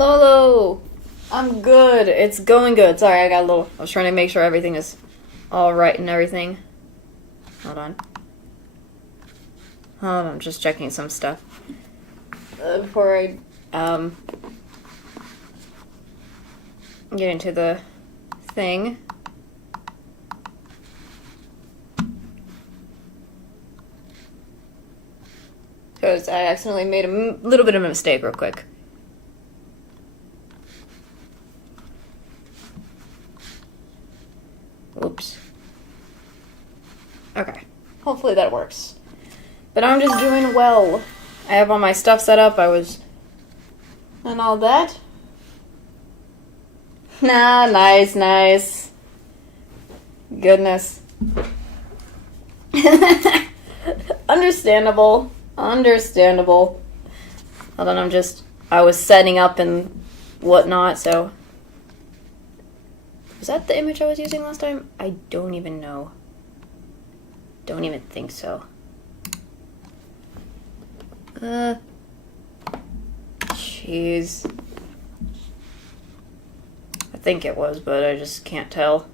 Hello, hello. I'm good. It's going good. Sorry, I was trying to make sure everything is all right and everything. Hold on. I'm just checking some stuff. Before I, get into the thing. Because I accidentally made a little bit of a mistake real quick. Oops. Okay. Hopefully that works. But I'm just doing well. I have all my stuff set up. And all that. Nah, nice. Goodness. Understandable. Hold on, I was setting up and whatnot, so. Was that the image I was using last time? I don't even know. Don't even think so. Jeez. I think it was, but I just can't tell.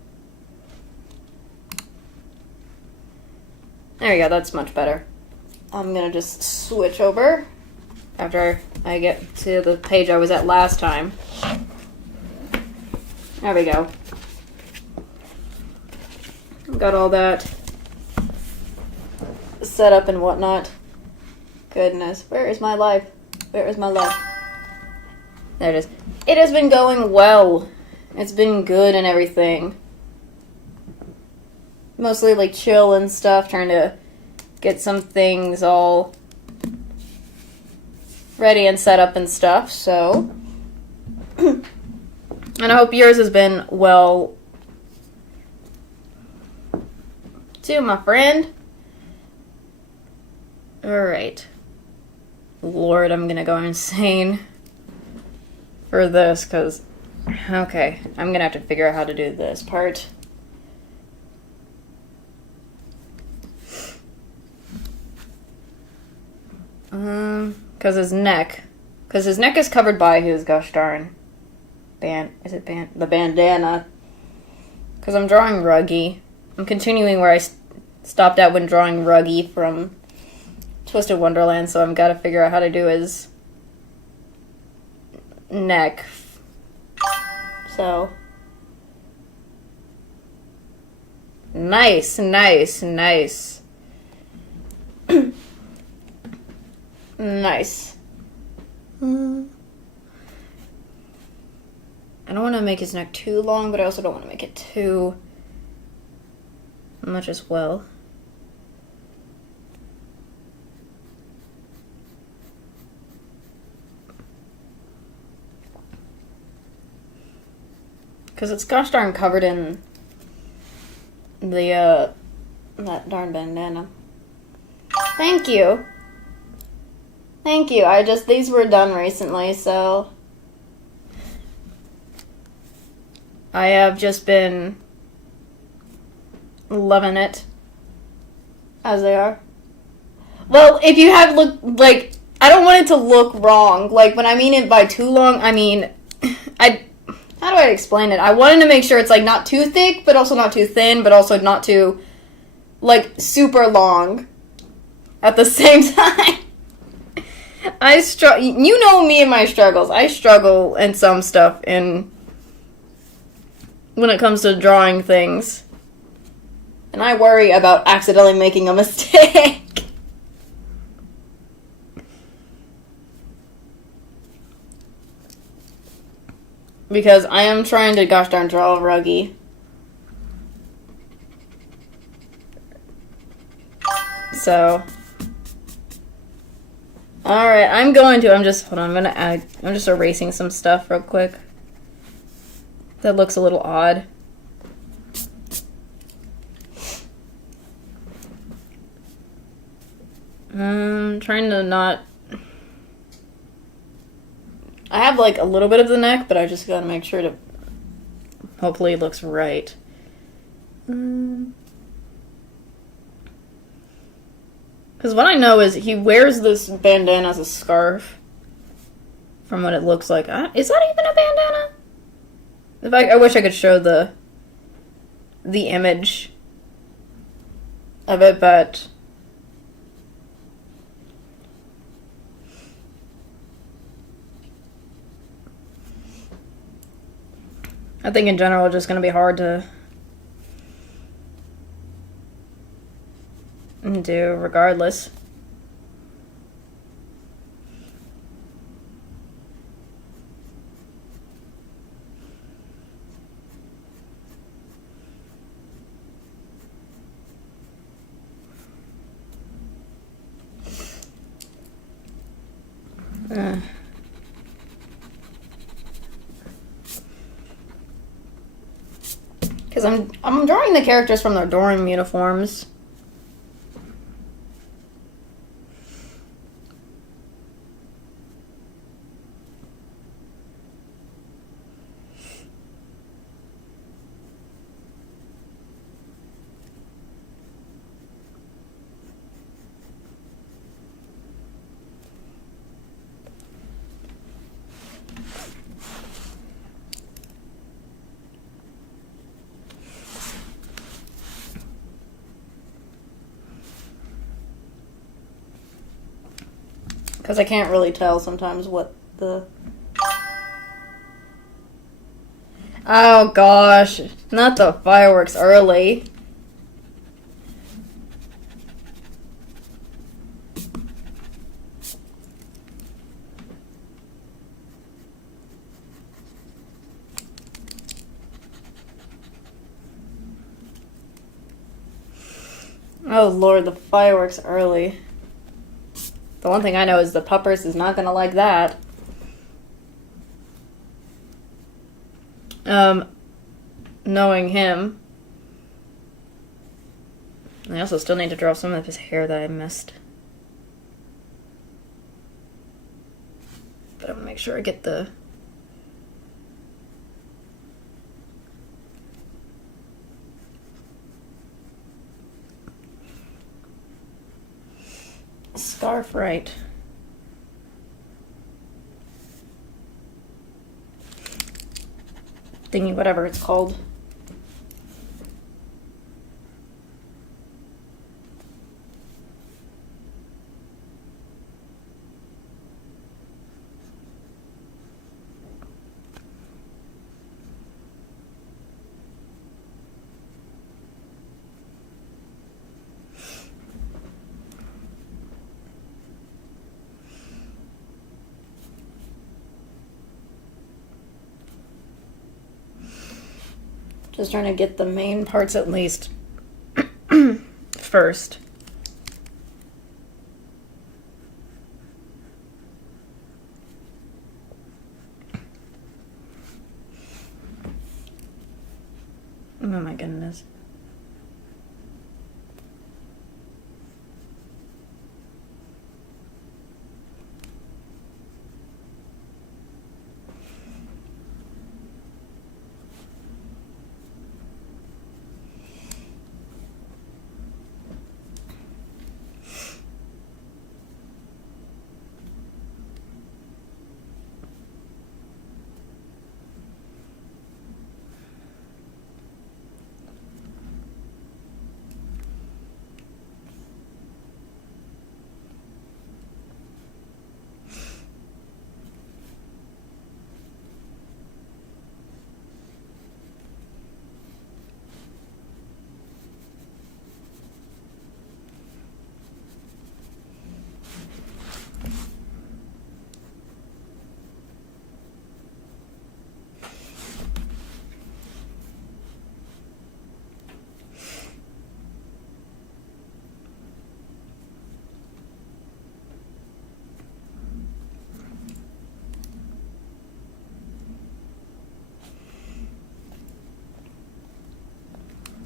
There we go, that's much better. I'm gonna just switch over after I get to the page I was at last time. There we go. Got all that set up and whatnot. Goodness, where is my life? There it is. It has been going well. It's been good and everything. Mostly like chill and stuff, trying to get some things all ready and set up and stuff, so. And I hope yours has been well too, my friend. Alright. Lord, I'm gonna go insane for this, because, okay, I'm gonna have to figure out how to do this part. Because his neck is covered by his gosh darn the bandana. Because I'm drawing Ruggy. I'm continuing where I stopped at when drawing Ruggy from Twisted Wonderland, so I've got to figure out how to do his neck. So. Nice. Nice. I don't want to make his neck too long, but I also don't want to make it too much as well. Because it's gosh darn covered in the, that darn bandana. Thank you. These were done recently, so. I have just been loving it. As they are. Well, if you have I don't want it to look wrong. Like, when I mean it by too long, I mean, how do I explain it? I wanted to make sure it's, not too thick, but also not too thin, but also not too, super long at the same time. You know me and my struggles. I struggle in some stuff when it comes to drawing things. And I worry about accidentally making a mistake. Because I am trying to gosh darn draw Ruggy. So. Alright, I'm just erasing some stuff real quick. That looks a little odd. Trying to not. I have a little bit of the neck, but I just gotta make sure to. Hopefully it looks right. Because what I know is he wears this bandana as a scarf. from what it looks like. Is that even a bandana? I wish I could show the image of it, but I think in general it's just going to be hard to do regardless. Because I'm drawing the characters from their dorm uniforms. Because I can't really tell sometimes what the... Oh gosh, not the fireworks early. Oh lord, the fireworks early. The one thing I know is the puppers is not gonna like that. Knowing him. I also still need to draw some of his hair that I missed. But I'm gonna make sure I get the... scarf right. Thingy, whatever it's called. Just trying to get the main parts at least first. Oh my goodness.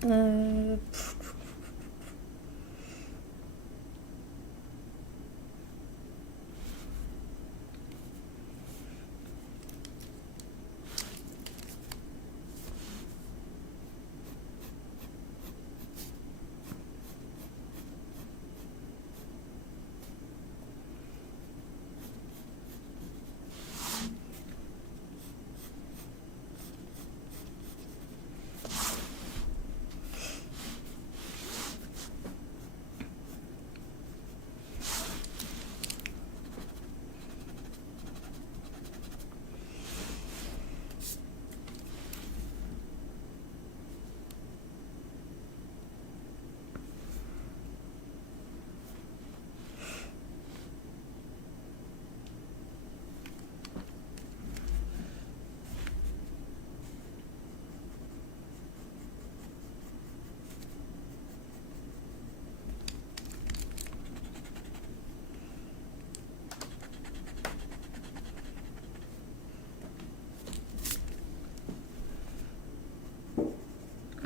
Uh,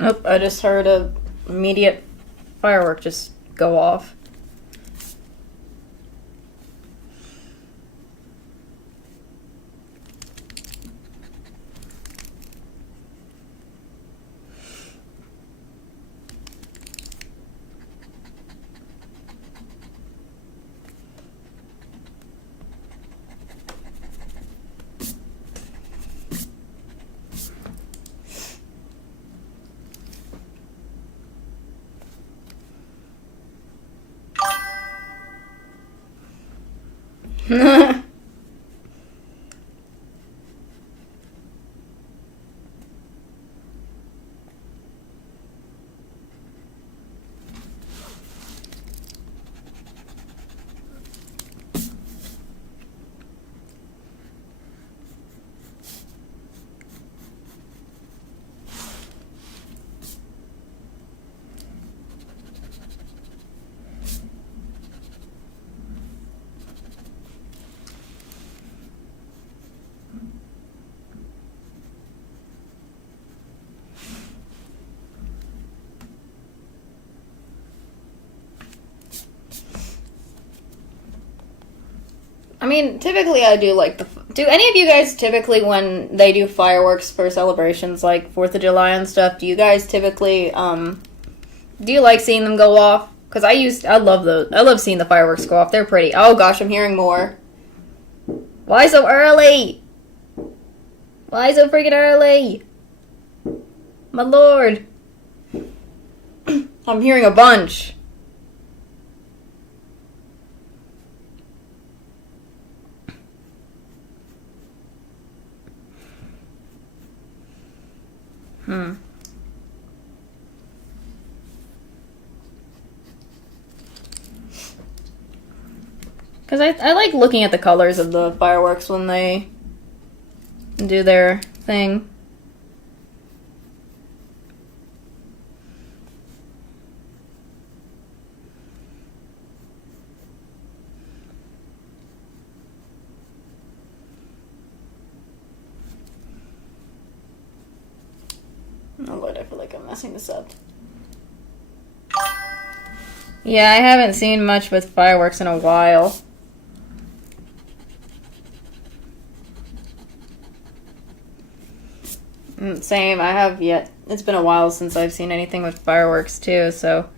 Oh, I just heard a immediate firework just go off. I mean, typically I do like the... Do any of you guys typically, when they do fireworks for celebrations like 4th of July and stuff, do you guys typically, do you like seeing them go off? Because I love those. I love seeing the fireworks go off. They're pretty. Oh gosh, I'm hearing more. Why so early? Why so freaking early? My lord. I'm hearing a bunch. Because I like looking at the colors of the fireworks when they do their thing. Oh lord, I feel like I'm messing this up. Yeah, I haven't seen much with fireworks in a while. Same, I have yet. It's been a while since I've seen anything with fireworks too, so.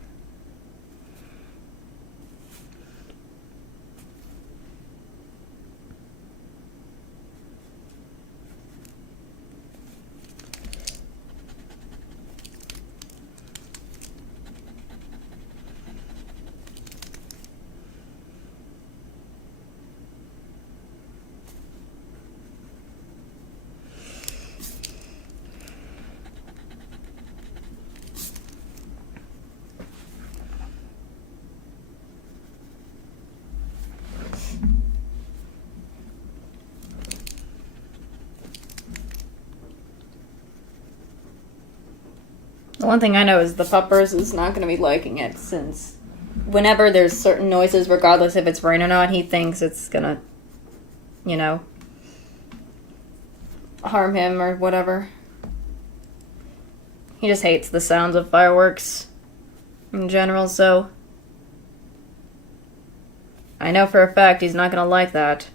The one thing I know is the puppers is not going to be liking it, since whenever there's certain noises, regardless if it's rain or not, he thinks it's going to, you know, harm him or whatever. He just hates the sounds of fireworks in general, so I know for a fact he's not going to like that.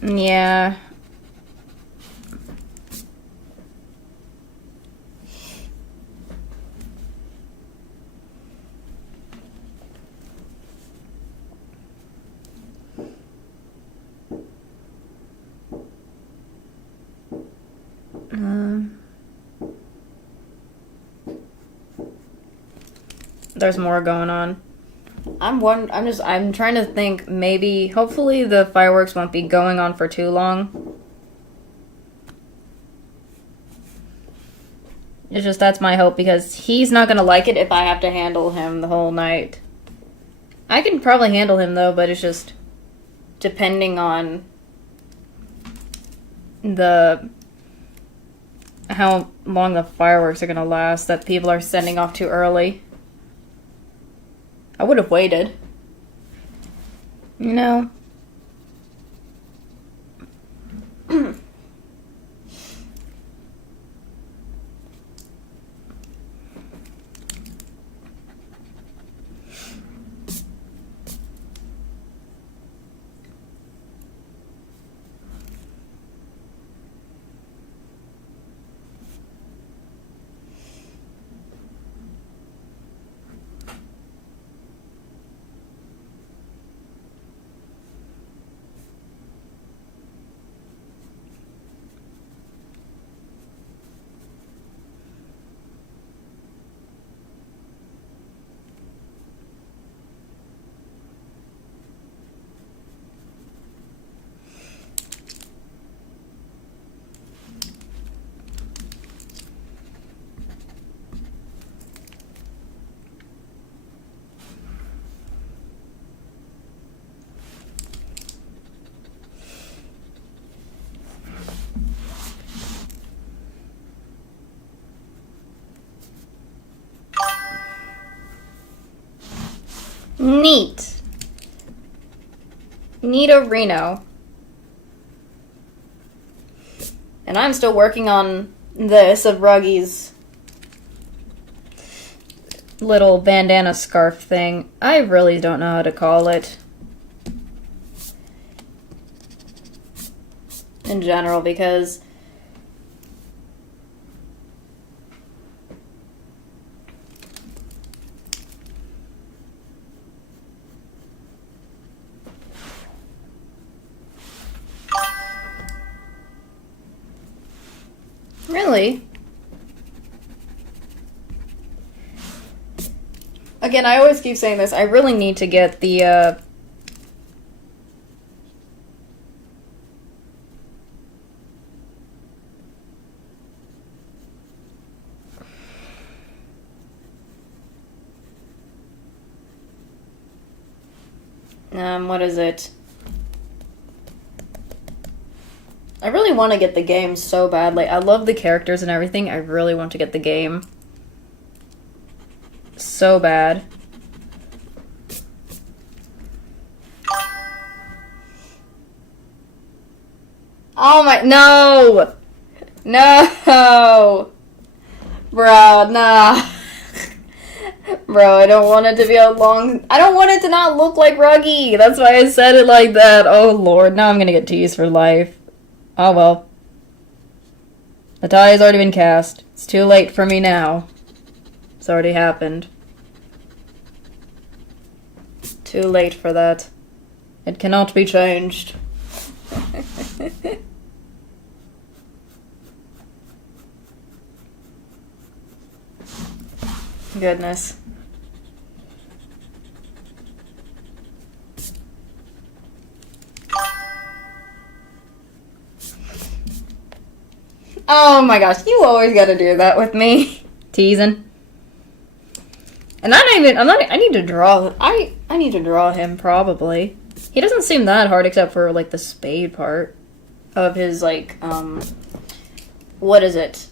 Yeah. There's more going on. I'm trying to think, maybe, hopefully the fireworks won't be going on for too long. It's just, that's my hope, because he's not gonna like it if I have to handle him the whole night. I can probably handle him though, but it's just, depending on the how long the fireworks are gonna last, that people are sending off too early. I would have waited. You know? Neat. Nita Reno. And I'm still working on this of Ruggy's little bandana scarf thing. I really don't know how to call it. In general, because really? Again, I always keep saying this. I really need to get the, what is it? I really want to get the game so badly. I love the characters and everything. I really want to get the game so bad. Oh my, no! No! Bro, nah. Bro, I don't want it to be a long... I don't want it to not look like Ruggy. That's why I said it like that. Oh lord, now I'm gonna get teased for life. Oh well. The die has already been cast. It's too late for me now. It's already happened. Too late for that. It cannot be changed. Goodness. Oh my gosh, you always gotta do that with me. Teasing. And I need to draw, I need to draw him probably. He doesn't seem that hard except for like the spade part of his like, what is it?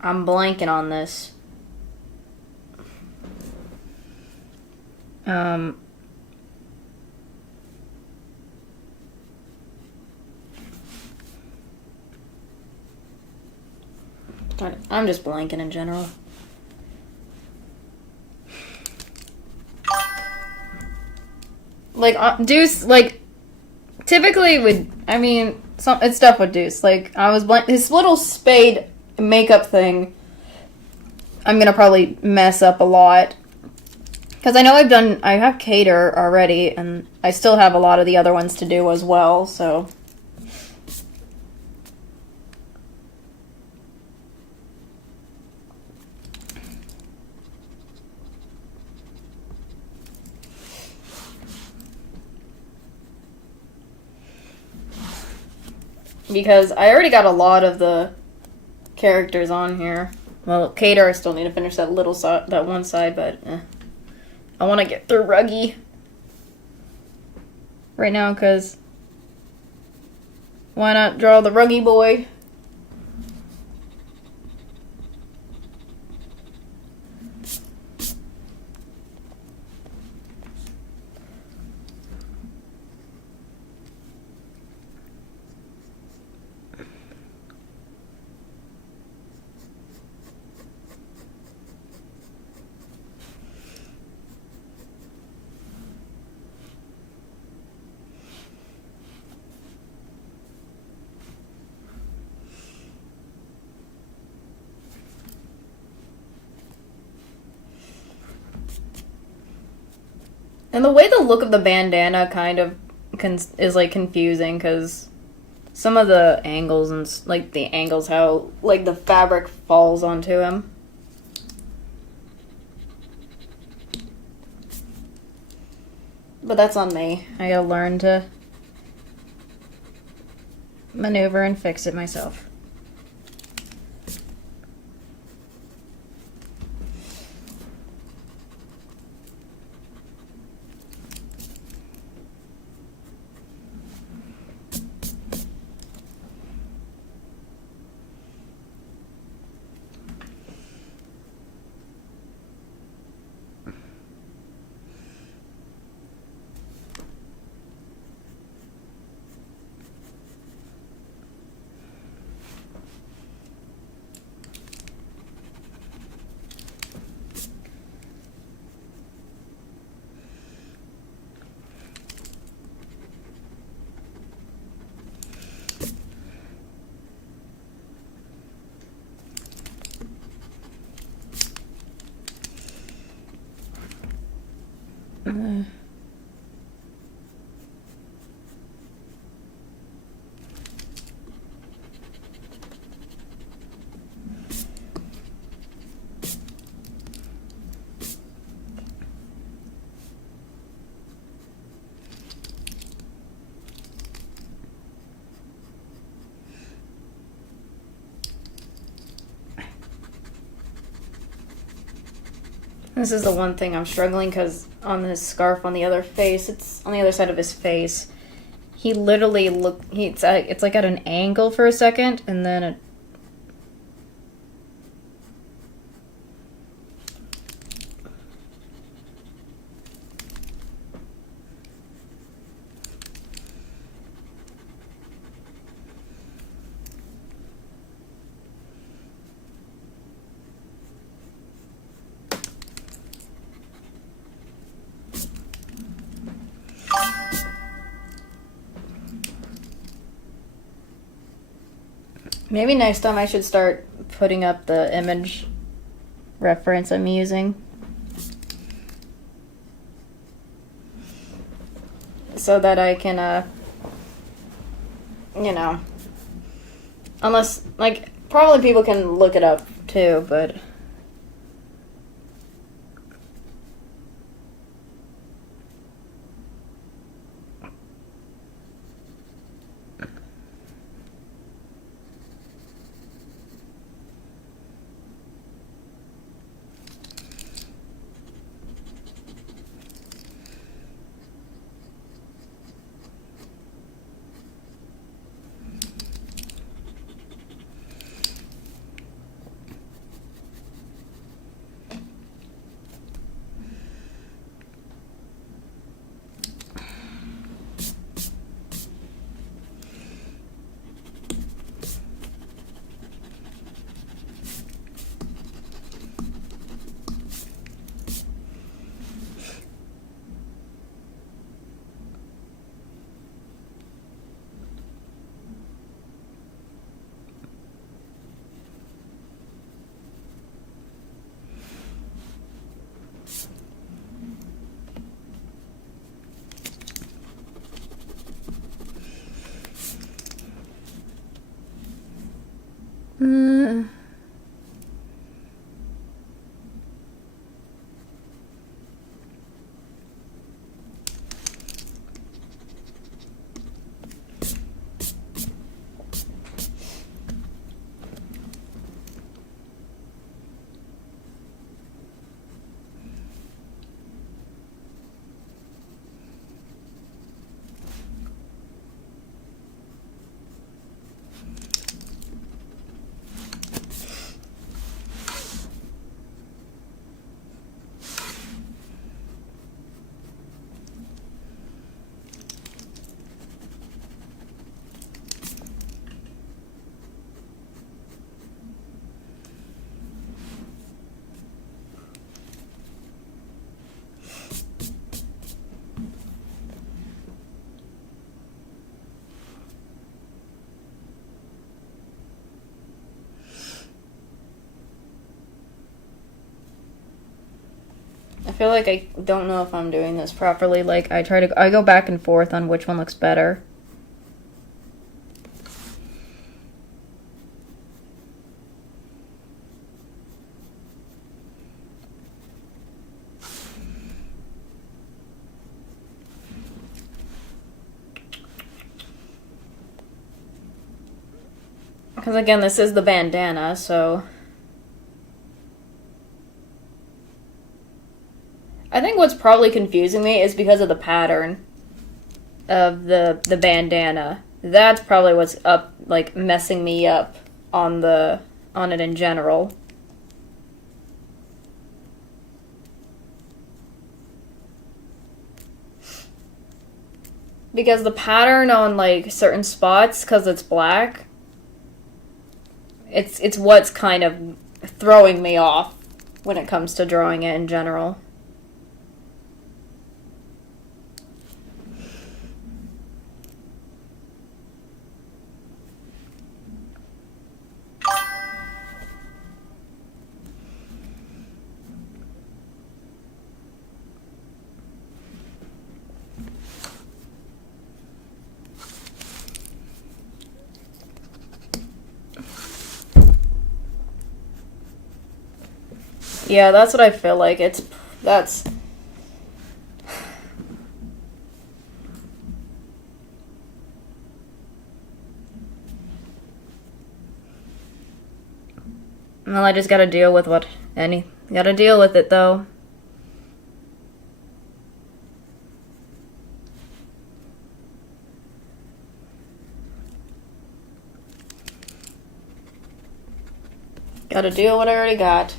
I'm blanking on this. I'm just blanking in general. Like, Deuce, like, typically would, I mean, it's stuff with Deuce. Like, I was his little spade makeup thing, I'm gonna probably mess up a lot. Because I know I have Cater already, and I still have a lot of the other ones to do as well, so... Because I already got a lot of the characters on here. Well, Cater, I still need to finish that little that one side, but I want to get through Ruggy. right now, because why not draw the Ruggy Boy? And the way the look of the bandana kind of is like confusing because some of the angles and like the angles how like the fabric falls onto him. But that's on me. I gotta learn to maneuver and fix it myself. This is the one thing I'm struggling because on his scarf on the other face, it's on the other side of his face. He literally it's like at an angle for a second, and then it. Maybe next time I should start putting up the image reference I'm using. So that I can, you know. Unless, like, probably people can look it up too, but. feel like I don't know if I'm doing this properly. Like, I go back and forth on which one looks better. Because again, this is the bandana, so I think what's probably confusing me is because of the pattern of the bandana. That's probably what's up, like, messing me up on it in general. Because the pattern on, like, certain spots, because it's black, it's what's kind of throwing me off when it comes to drawing it in general. Yeah, that's what I feel like. That's... Well, I just gotta deal with gotta deal with it, though. Gotta deal with what I already got.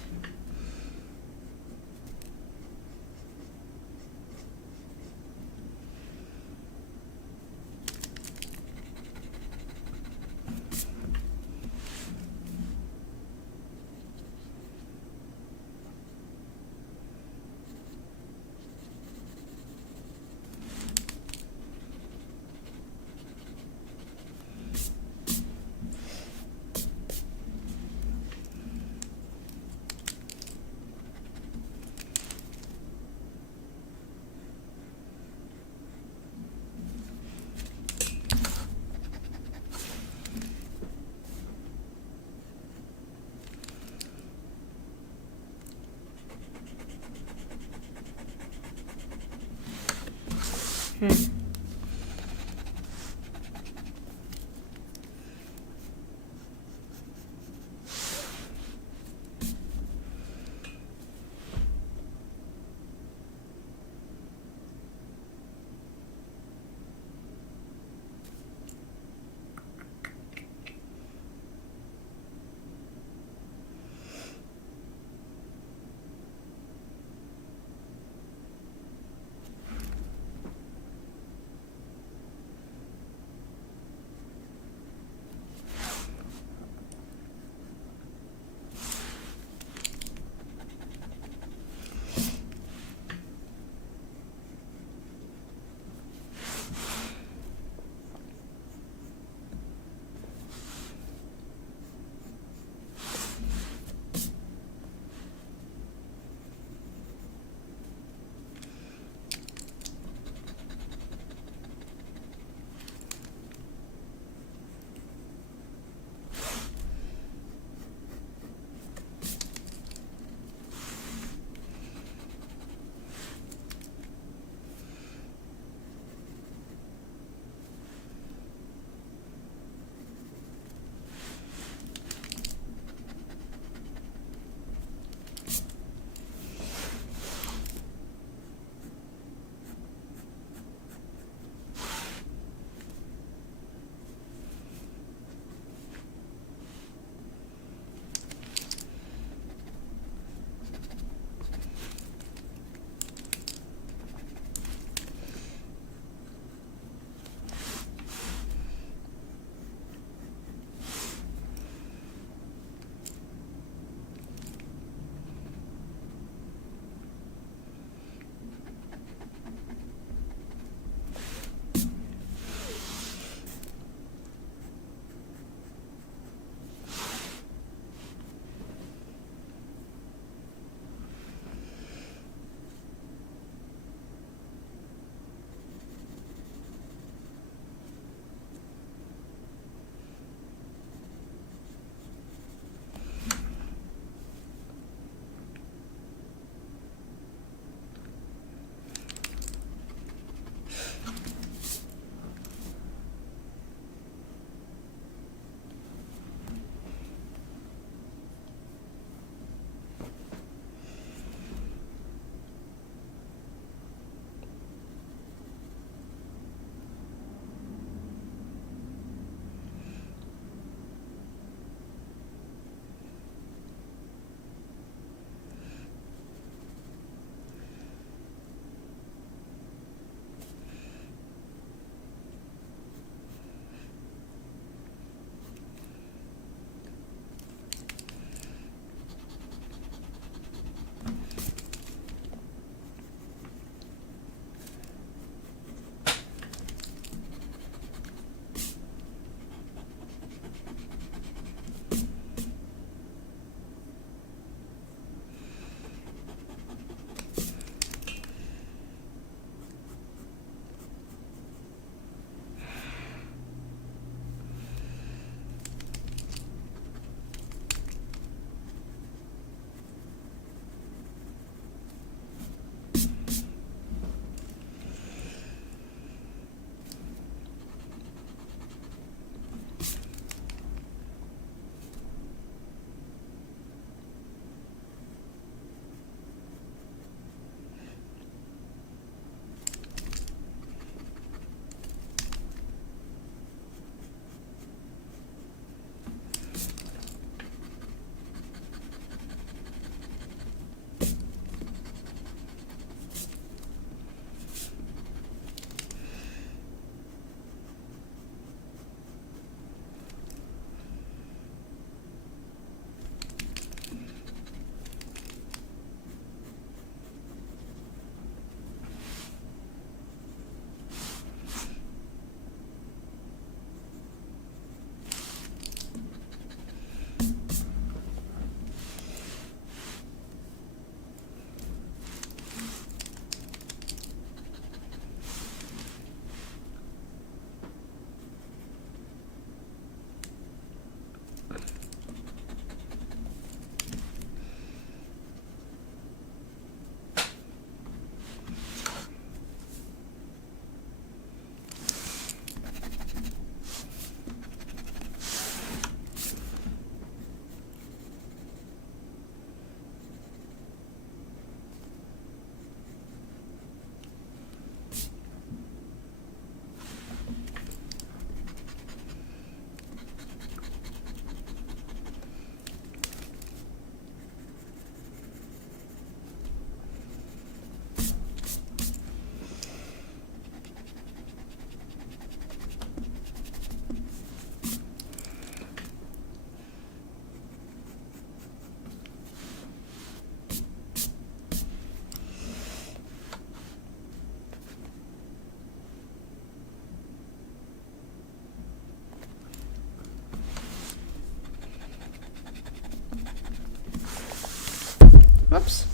Whoops.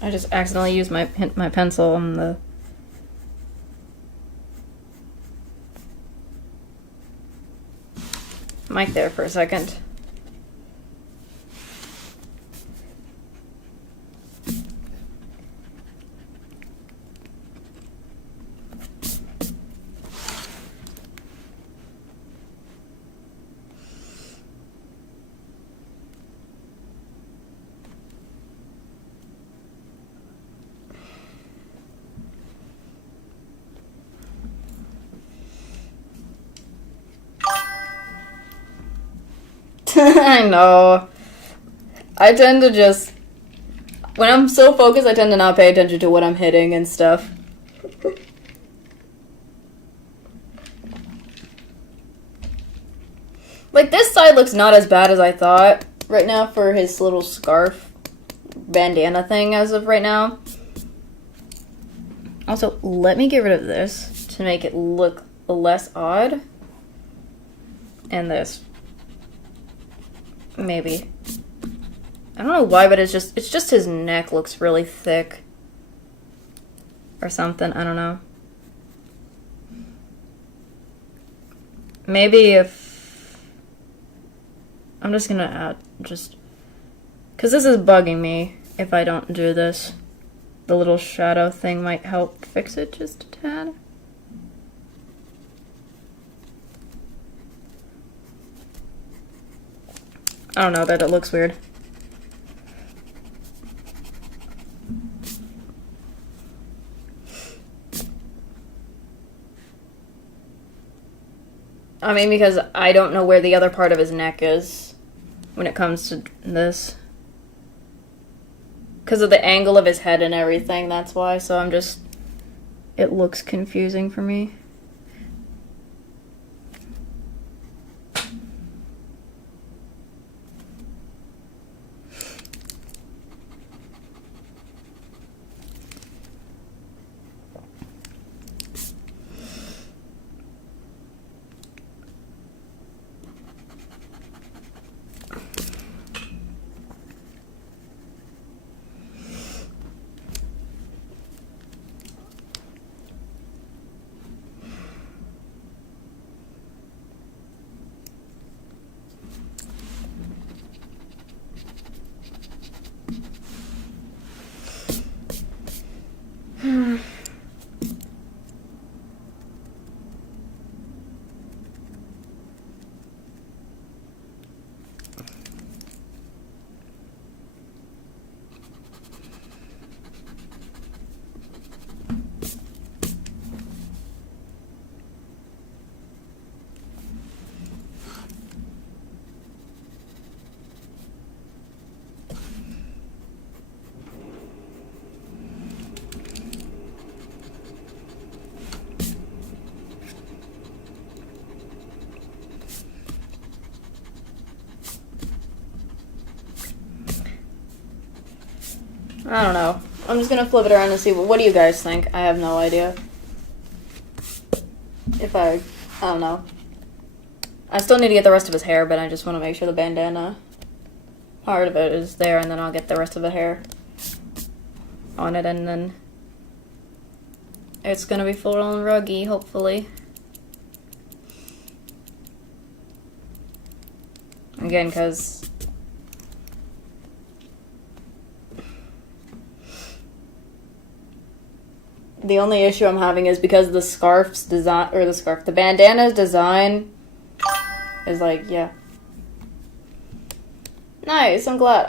I just accidentally used my pencil on the... mic there for a second. I know. I tend to just... when I'm so focused, I tend to not pay attention to what I'm hitting and stuff. Like, this side looks not as bad as I thought right now for his little scarf bandana thing as of right now. Also, let me get rid of this to make it look less odd. And this. Maybe. I don't know why, but it's just his neck looks really thick. Or something, I don't know. Maybe if... I'm just gonna add, just... because this is bugging me if I don't do this. The little shadow thing might help fix it just a tad. I don't know, that it looks weird. I mean, because I don't know where the other part of his neck is when it comes to this. Because of the angle of his head and everything, that's why. So I'm just... it looks confusing for me. I don't know. I'm just gonna flip it around and see what do you guys think? I have no idea. I don't know. I still need to get the rest of his hair, but I just want to make sure the bandana part of it is there, and then I'll get the rest of the hair on it, and then it's gonna be full on ruggy, hopefully. Again, because the only issue I'm having is because the scarf's design, or the bandana's design is like, yeah. Nice, I'm glad.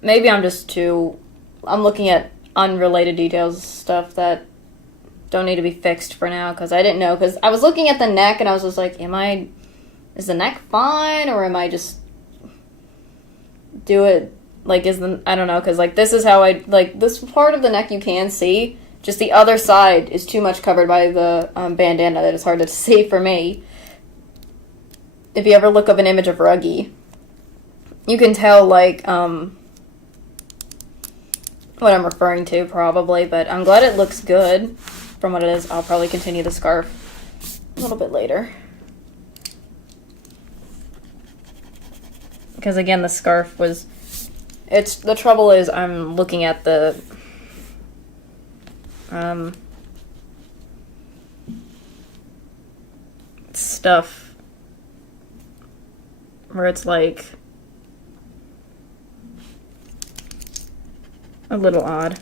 Maybe I'm just I'm looking at unrelated details, stuff that don't need to be fixed for now, because I didn't know, because I was looking at the neck and I was just like, is the neck fine, or am I just do it, like, I don't know, because, like, this is how this part of the neck you can see. Just the other side is too much covered by the bandana that it's hard to see for me. If you ever look up an image of Ruggy, you can tell, like, what I'm referring to, probably. But I'm glad it looks good from what it is. I'll probably continue the scarf a little bit later. Because, again, the scarf It's the trouble is I'm looking at the stuff where it's like a little odd.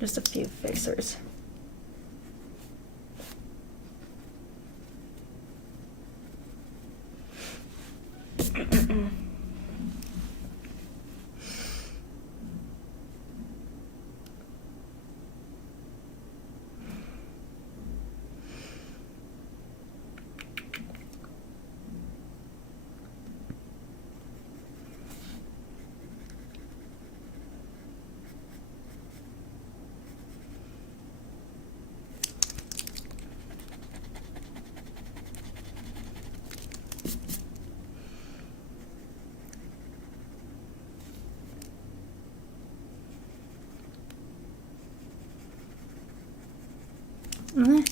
Just a few fixers. Mm.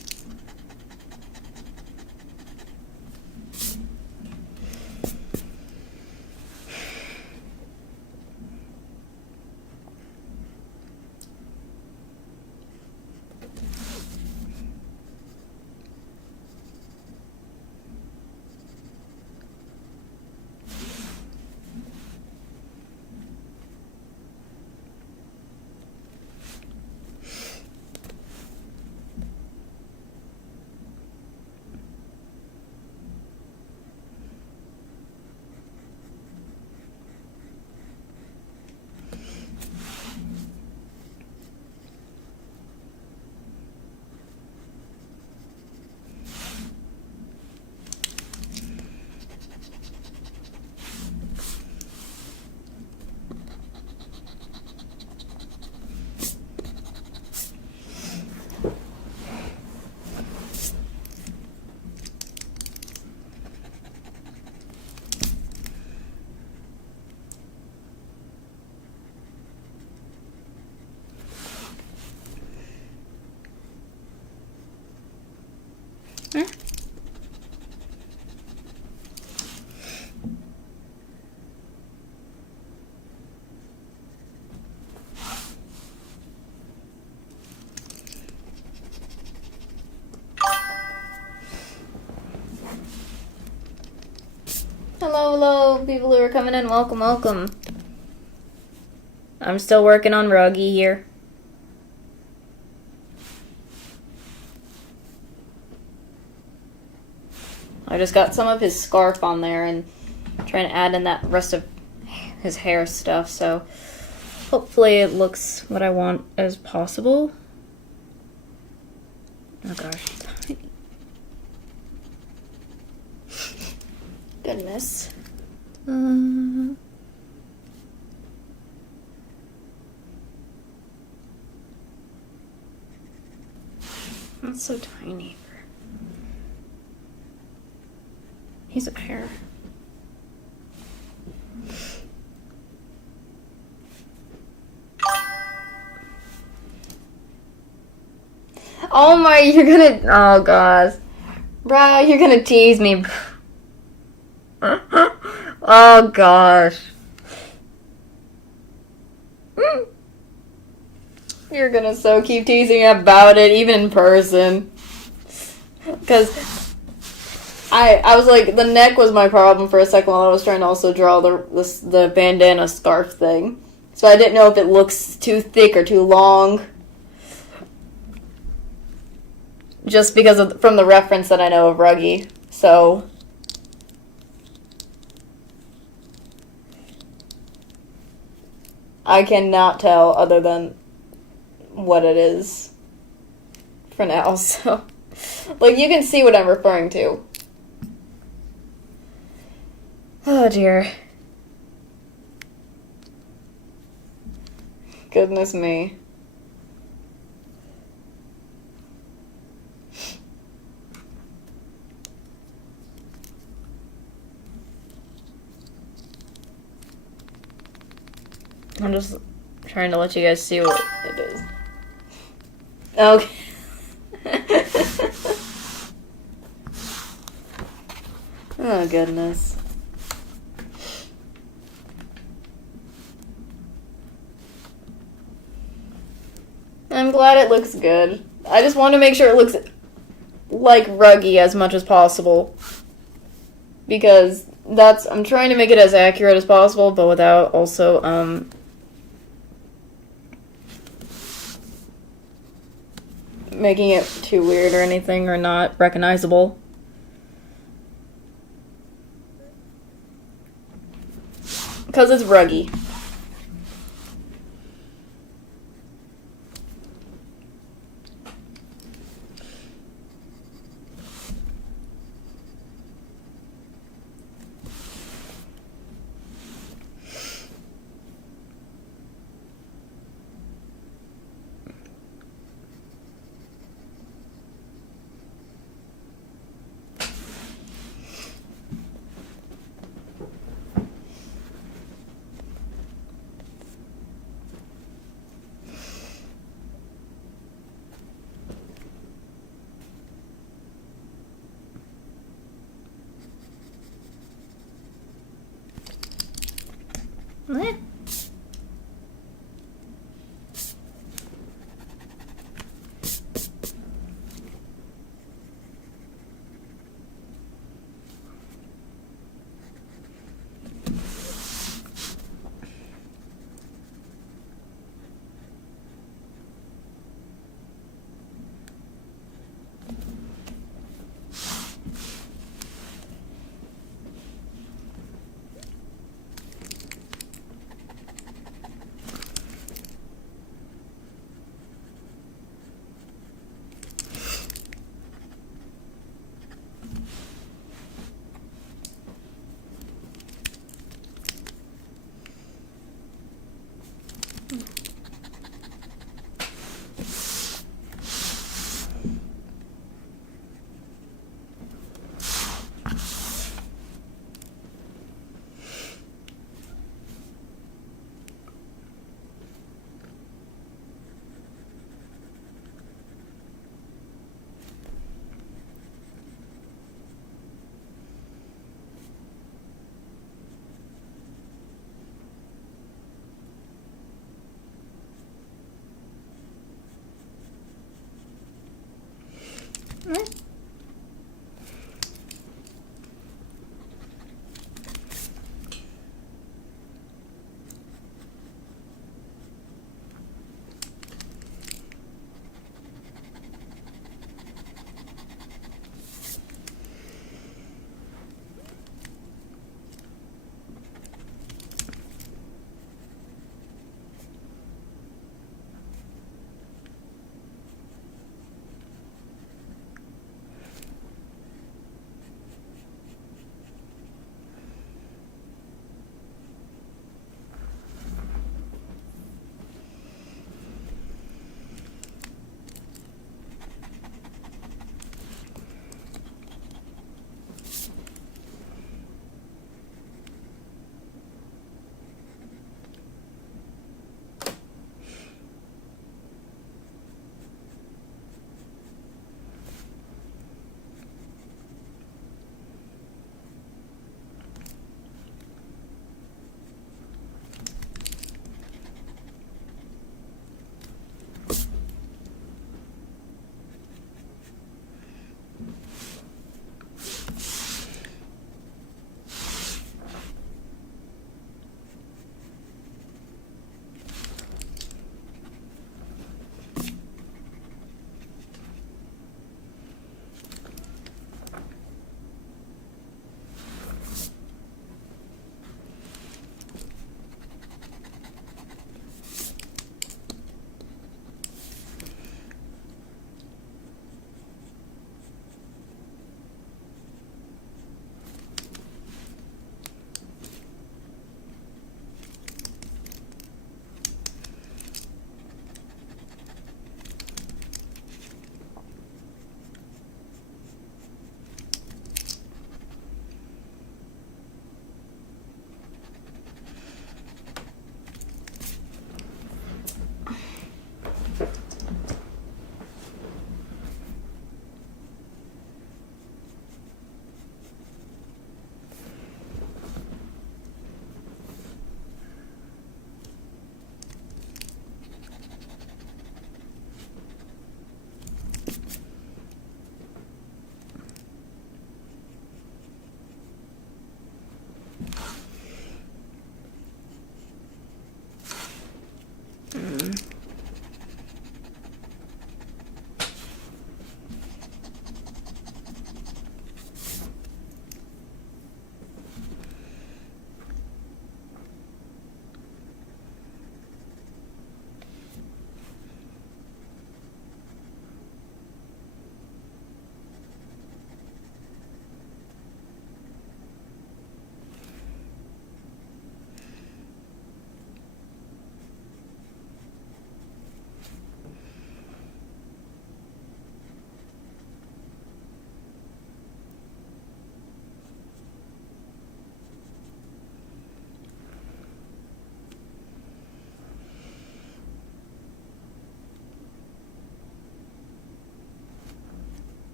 Hello, hello, people who are coming in. Welcome, welcome. I'm still working on Ruggy here. I just got some of his scarf on there and trying to add in that rest of his hair stuff, so hopefully it looks what I want as possible. Oh gosh. Goodness. That's so tiny. He's a pear. Oh my, you're gonna, oh gosh. Bruh, you're gonna tease me. Oh gosh. You're gonna so keep teasing about it, even in person. Because I was like, the neck was my problem for a second while I was trying to also draw the bandana scarf thing. So I didn't know if it looks too thick or too long. Just because from the reference that I know of Ruggy. So I cannot tell other than what it is for now. So, like, you can see what I'm referring to. Oh dear. Goodness me. I'm just trying to let you guys see what it is. Okay. Oh, goodness. I'm glad it looks good. I just want to make sure it looks like ruggy as much as possible. Because I'm trying to make it as accurate as possible, but without also, making it too weird or anything or not recognizable. Because it's ruggy. Eh.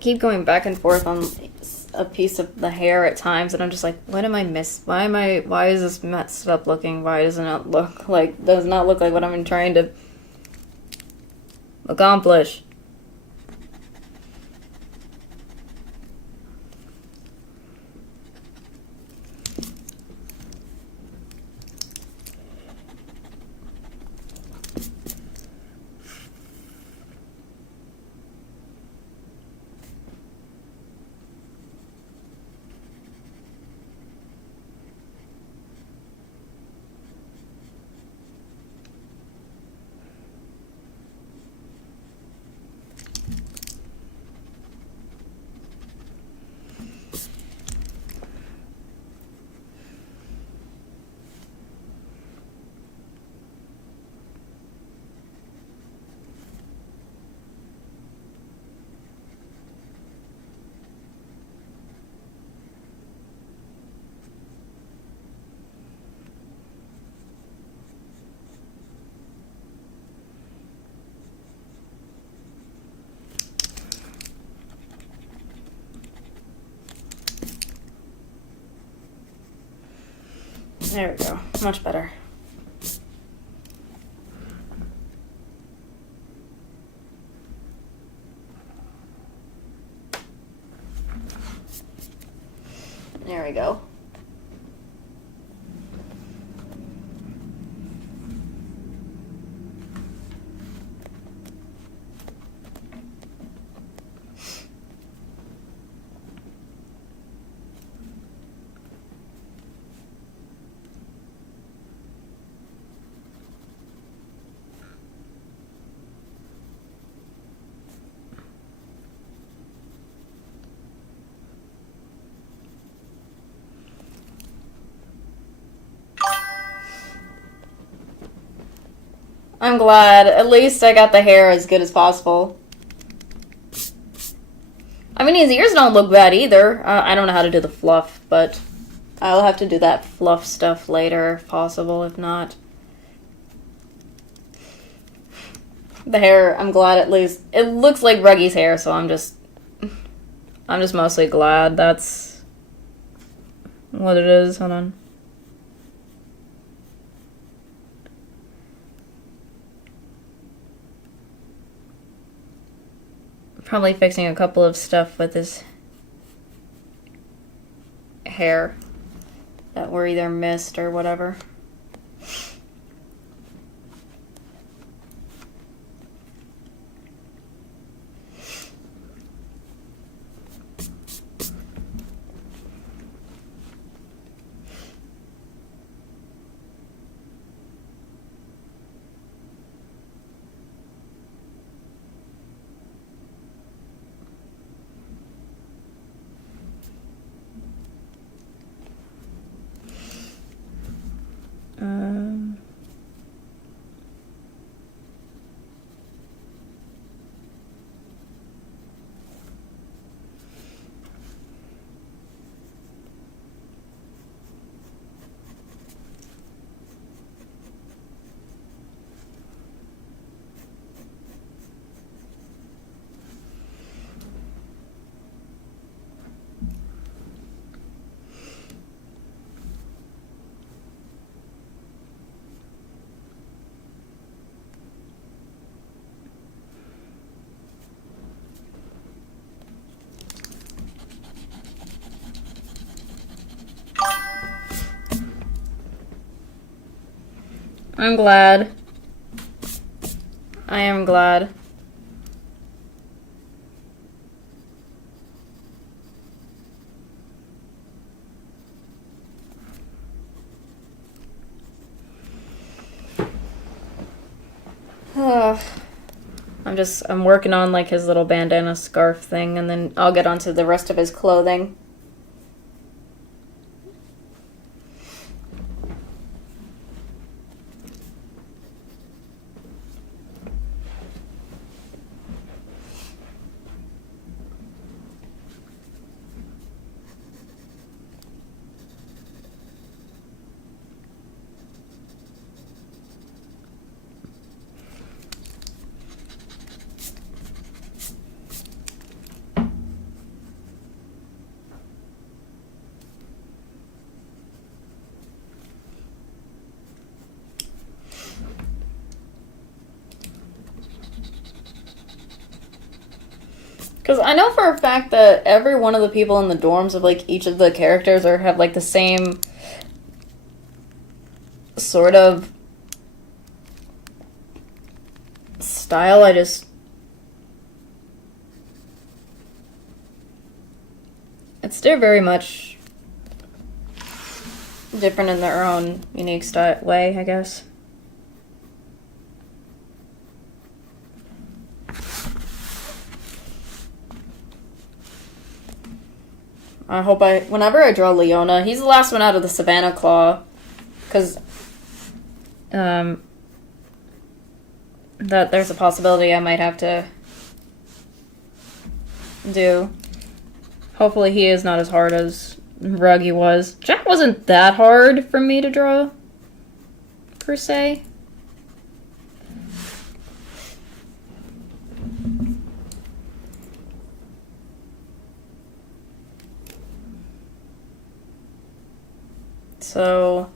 keep going back and forth on a piece of the hair at times, and I'm just like, what am I why is this messed up looking? Why does not look like what I'm trying to accomplish? There we go. Much better. There we go. I'm glad. At least I got the hair as good as possible. I mean, his ears don't look bad either. I don't know how to do the fluff, but I'll have to do that fluff stuff later if possible. If not, the hair, I'm glad at least. It looks like Ruggy's hair, so I'm just mostly glad that's what it is. Hold on. Probably fixing a couple of stuff with his hair that were either missed or whatever. I'm glad. I am glad. I'm working on like his little bandana scarf thing, and then I'll get onto the rest of his clothing. Because I know for a fact that every one of the people in the dorms of, like, each of the characters have, like, the same sort of style. They're very much different in their own unique way, I guess. Whenever I draw Leona, he's the last one out of the Savannah Claw, because, that there's a possibility I might have to do. Hopefully he is not as hard as Ruggy was. Jack wasn't that hard for me to draw, per se. So...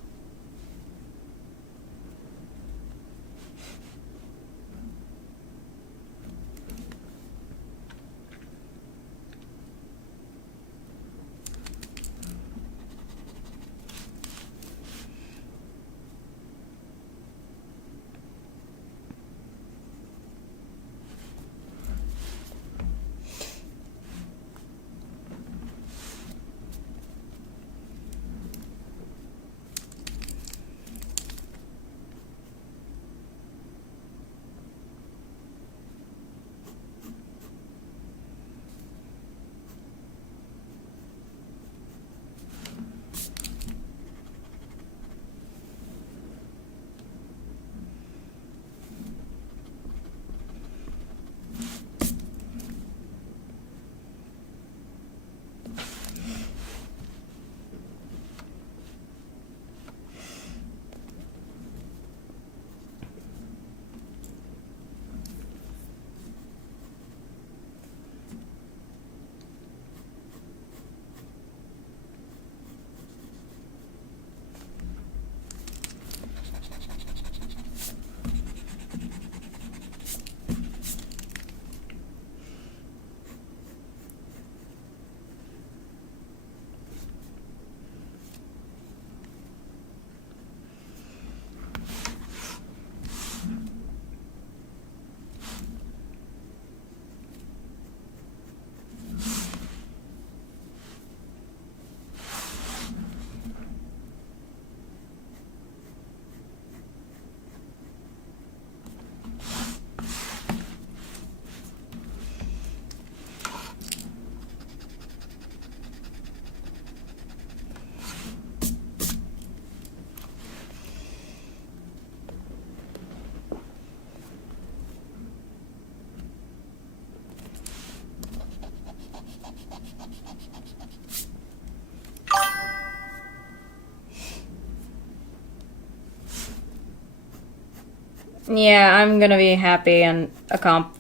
Yeah, I'm gonna be happy and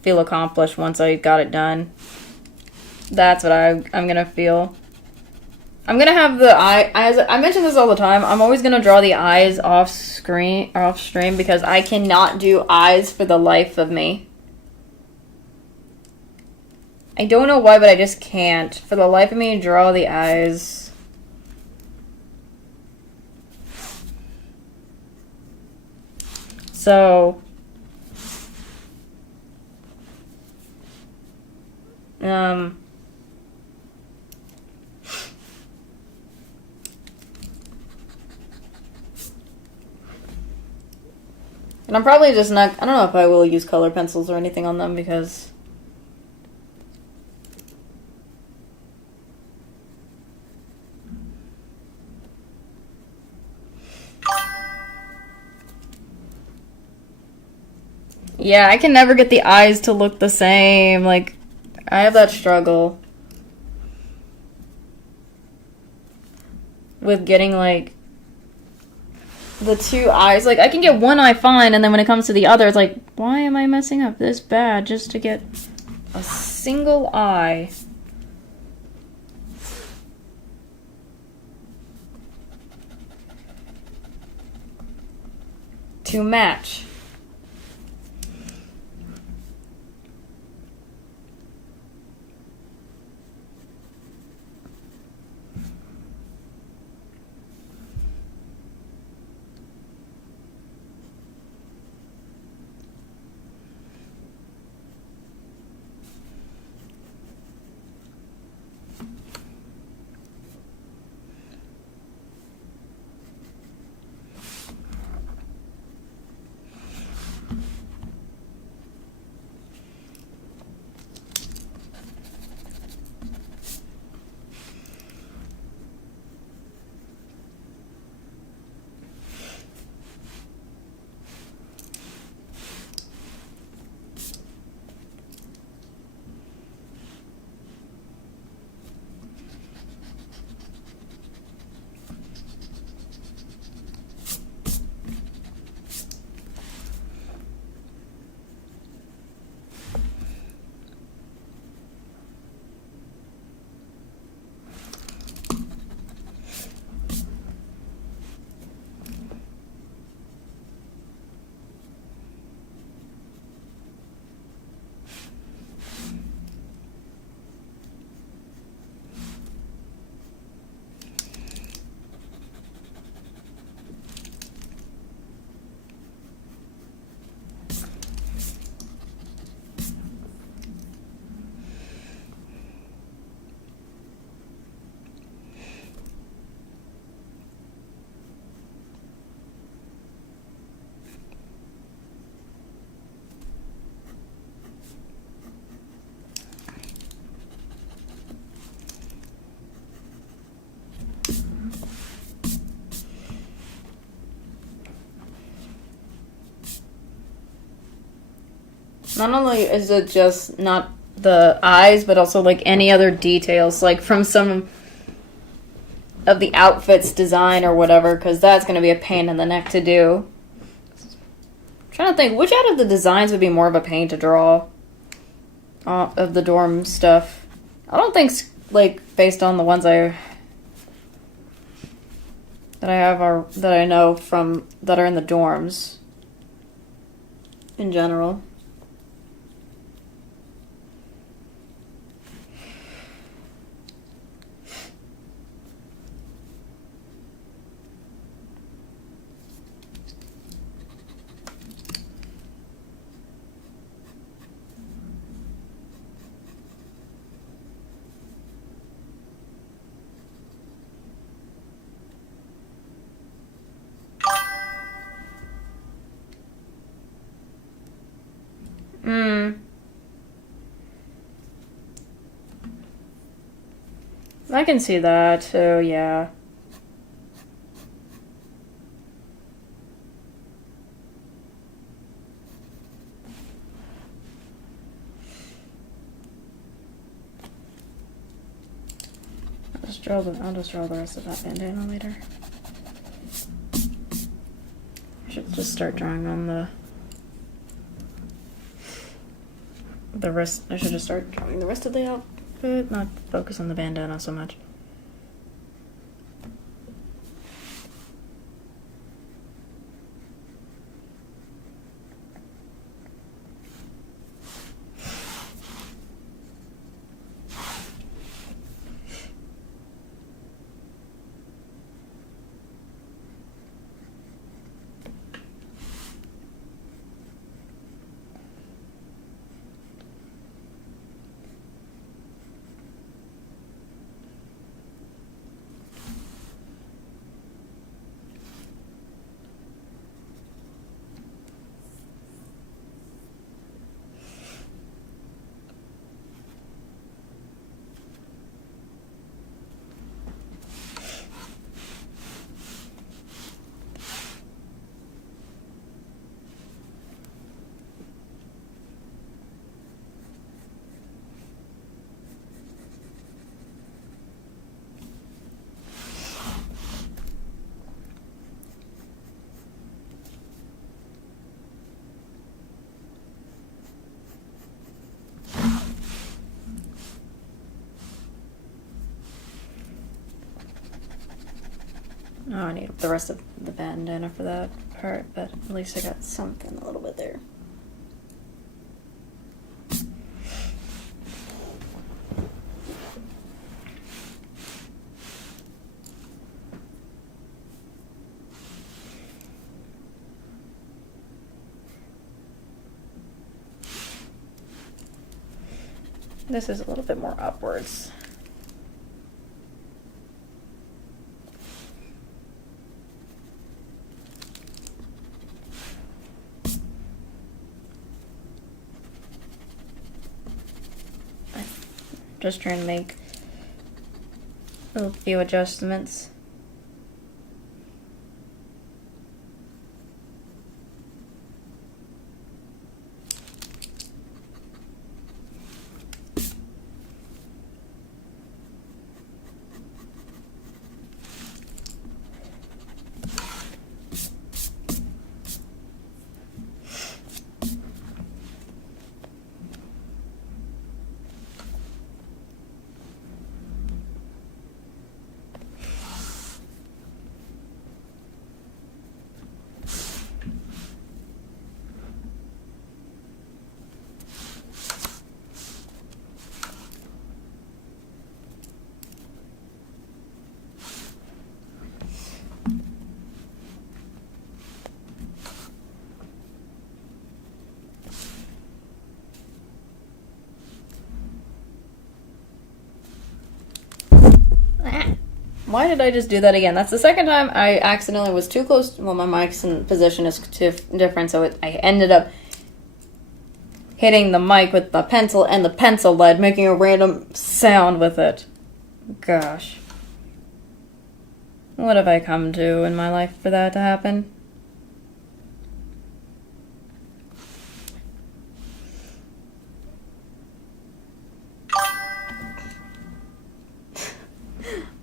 feel accomplished once I got it done. That's what I'm gonna feel. I'm gonna have the eyes. I mention this all the time. I'm always gonna draw the eyes off stream because I cannot do eyes for the life of me. I don't know why, but I just can't. For the life of me, draw the eyes. So, and I'm probably just not, I don't know if I will use color pencils or anything on them because yeah, I can never get the eyes to look the same. Like, I have that struggle with getting, like, the two eyes. Like, I can get one eye fine, and then when it comes to the other, it's like, why am I messing up this bad just to get a single eye? To match. not only is it just not the eyes, but also like any other details, like from some of the outfit's design or whatever, because that's going to be a pain in the neck to do. I'm trying to think, which out of the designs would be more of a pain to draw of the dorm stuff? I don't think, like, based on the ones that I have are that I know from that are in the dorms in general. I can see that too, yeah. I'll just draw the rest of that bandana later. I should just start drawing on the rest. I should just start drawing the rest of the outfit, not focus on the bandana so much. Oh, I need the rest of the bandana for that part, but at least I got something a little bit there. This is a little bit more upwards. Just trying to make a few adjustments. Why did I just do that again? That's the second time I accidentally was too close. Well, my mic's in position is different, so I ended up hitting the mic with the pencil and the pencil lead, making a random sound with it. Gosh. What have I come to in my life for that to happen?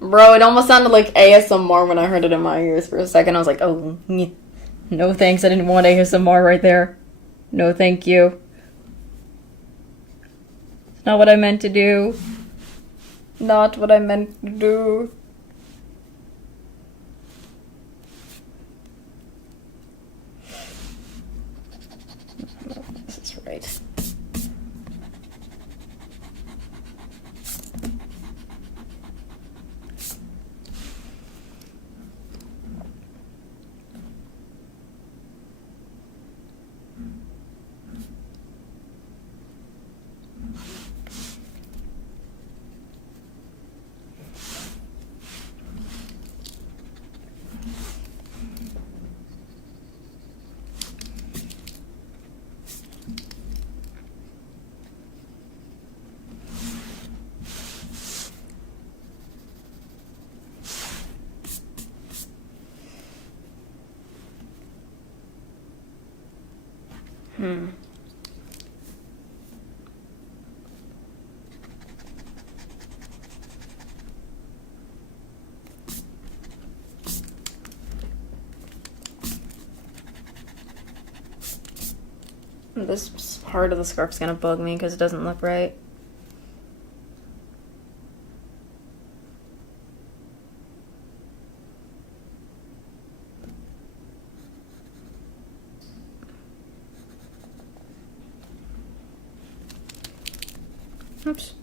Bro, it almost sounded like ASMR when I heard it in my ears for a second. I was like, oh, no thanks. I didn't want ASMR right there. No, thank you. It's not what I meant to do. Not what I meant to do. This is right. This part of the scarf's gonna bug me because it doesn't look right. Oops.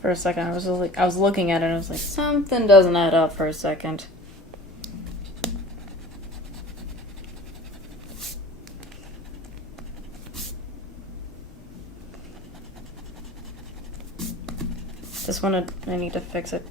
For a second, I was looking at it and I was like, something doesn't add up for a second. I need to fix it.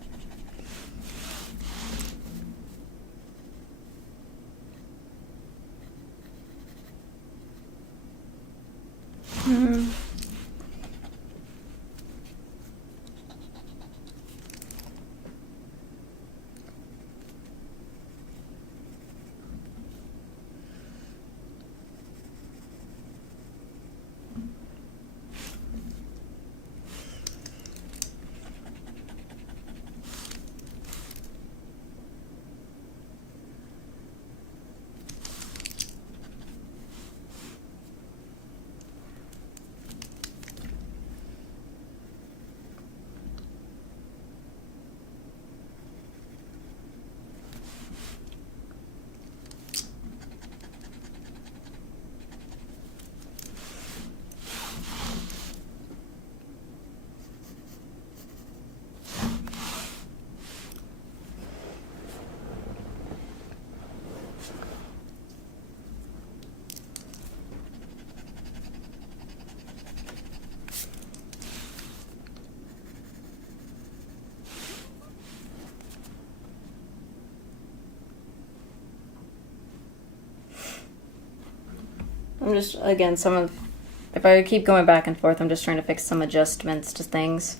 I'm just, again, if I keep going back and forth, I'm just trying to fix some adjustments to things.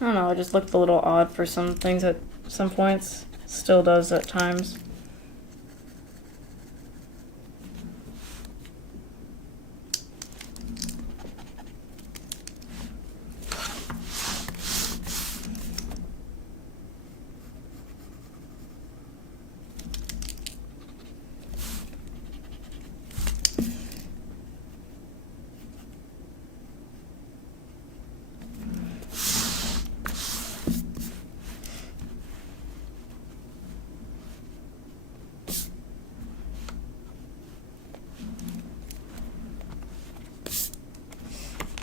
I don't know, it just looked a little odd for some things at some points. Still does at times.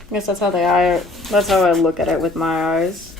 I guess that's how that's how I look at it with my eyes.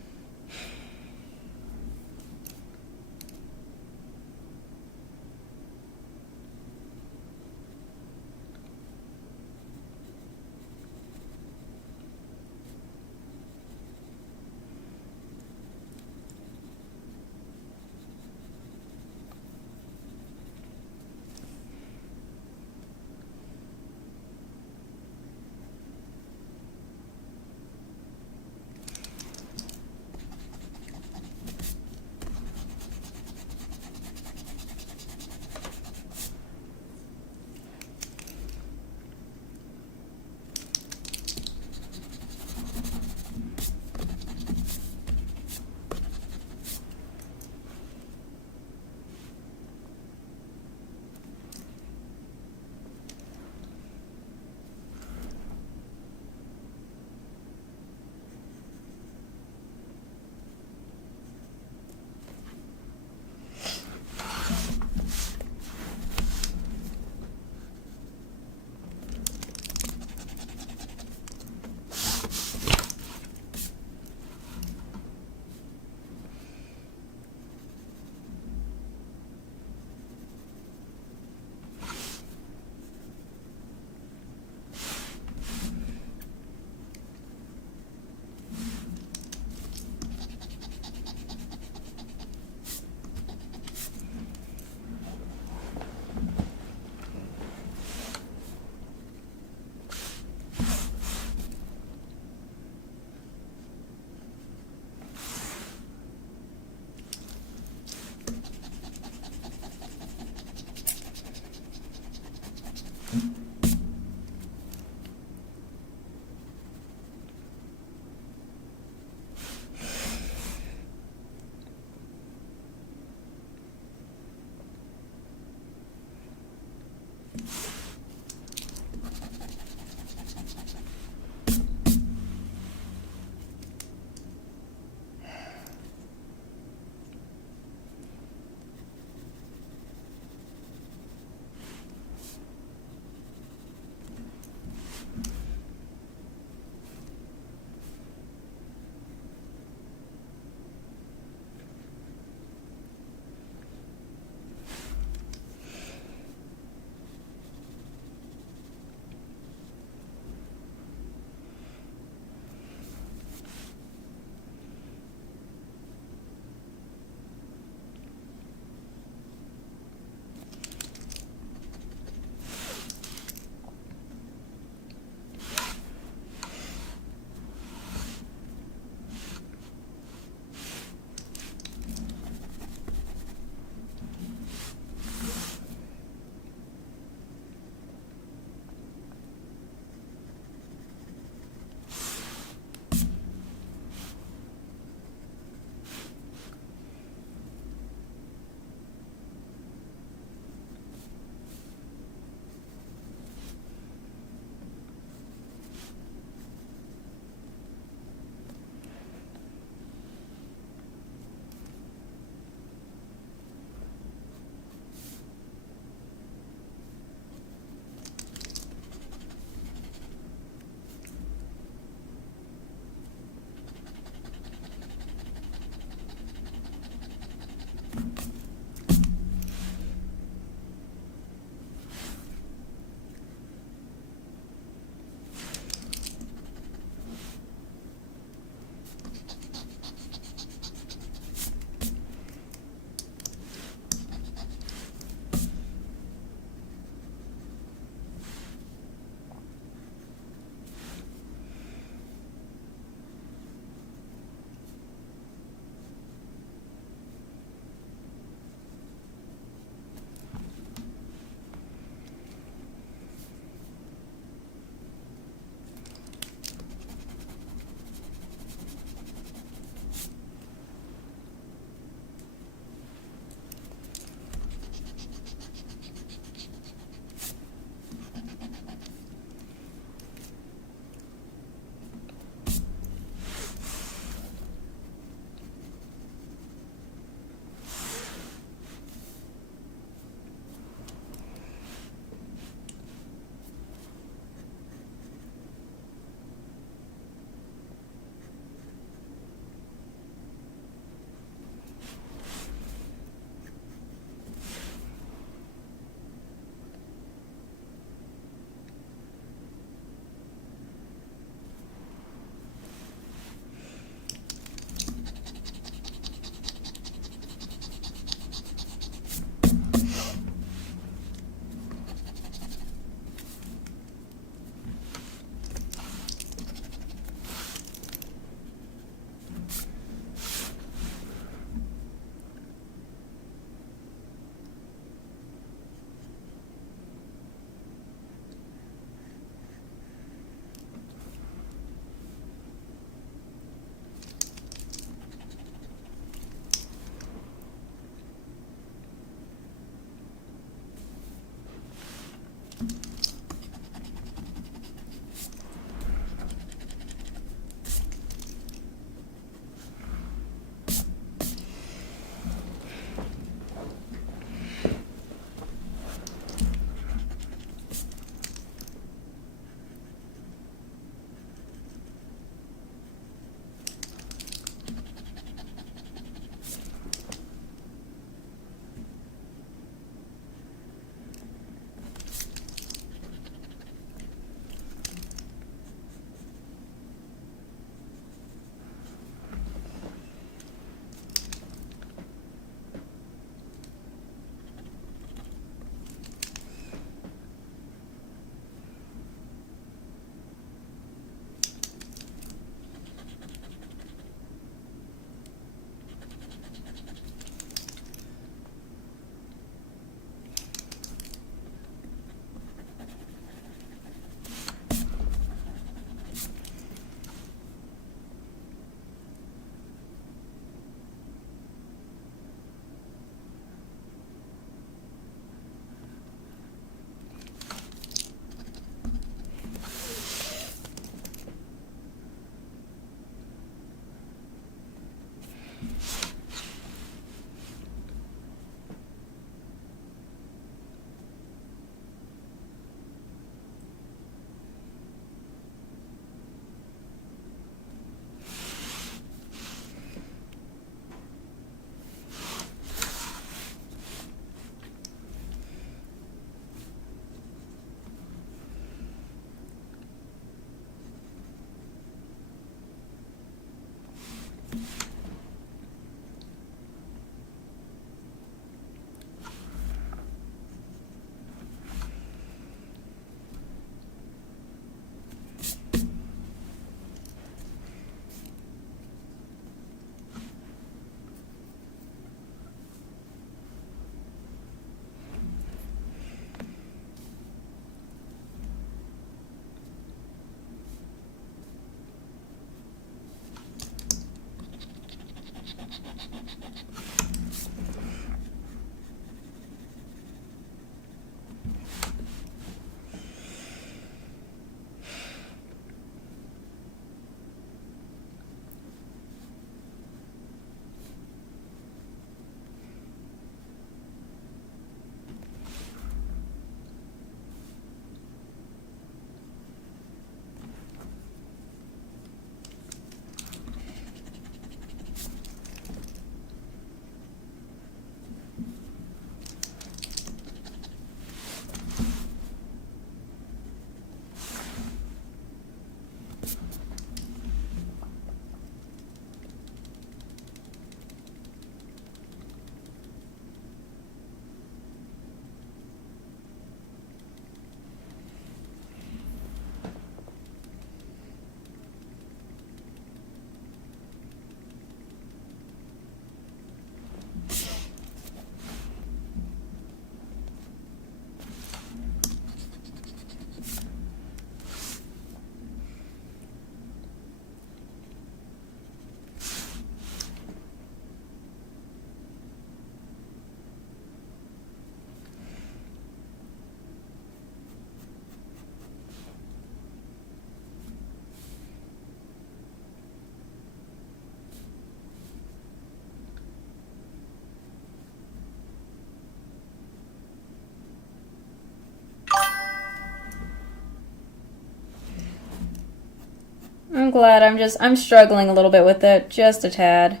glad. I'm struggling a little bit with it, just a tad.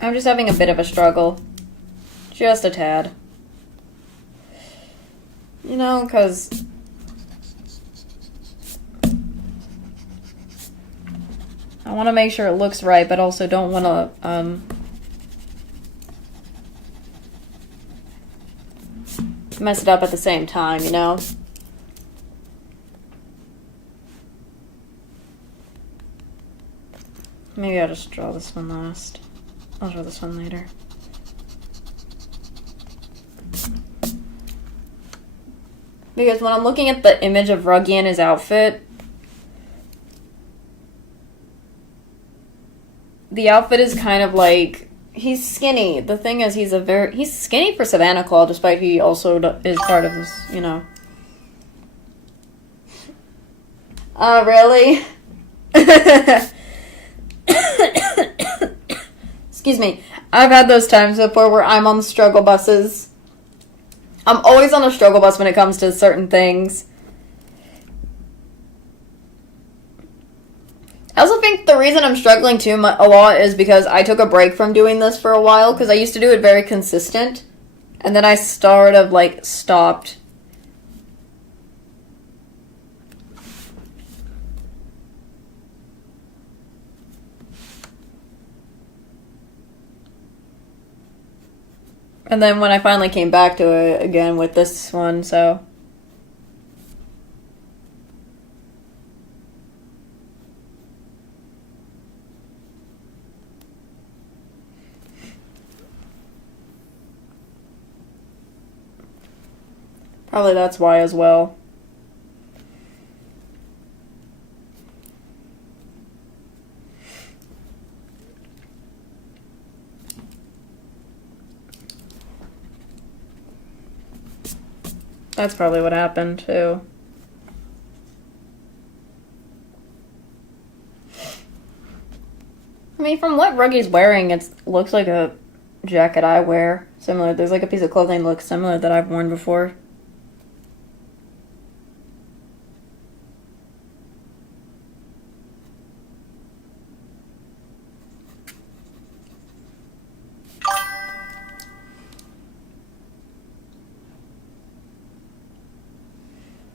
I'm just having a bit of a struggle. Just a tad. You know, because I want to make sure it looks right, but also don't want to, mess it up at the same time, you know? Maybe I'll just draw this one last. I'll draw this one later. Because when I'm looking at the image of Ruggie in his outfit, the outfit is kind of like, he's skinny. The thing is, he's skinny for Savannah Claw, despite he also is part of this, you know. Really? Excuse me. I've had those times before where I'm on the struggle buses. I'm always on a struggle bus when it comes to certain things. I also think the reason I'm struggling a lot is because I took a break from doing this for a while, because I used to do it very consistent, and then I stopped. And then when I finally came back to it again with this one, so... Probably that's why as well. That's probably what happened, too. I mean, from what Ruggie's wearing, it looks like a jacket I wear. Similar. There's like a piece of clothing that looks similar that I've worn before.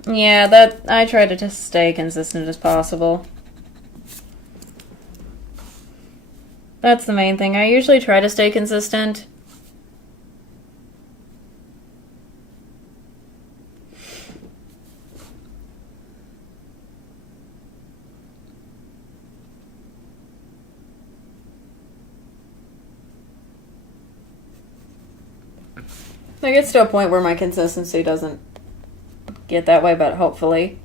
Yeah, I try to just stay consistent as possible. That's the main thing. I usually try to stay consistent. It gets to a point where my consistency doesn't get that way, but hopefully.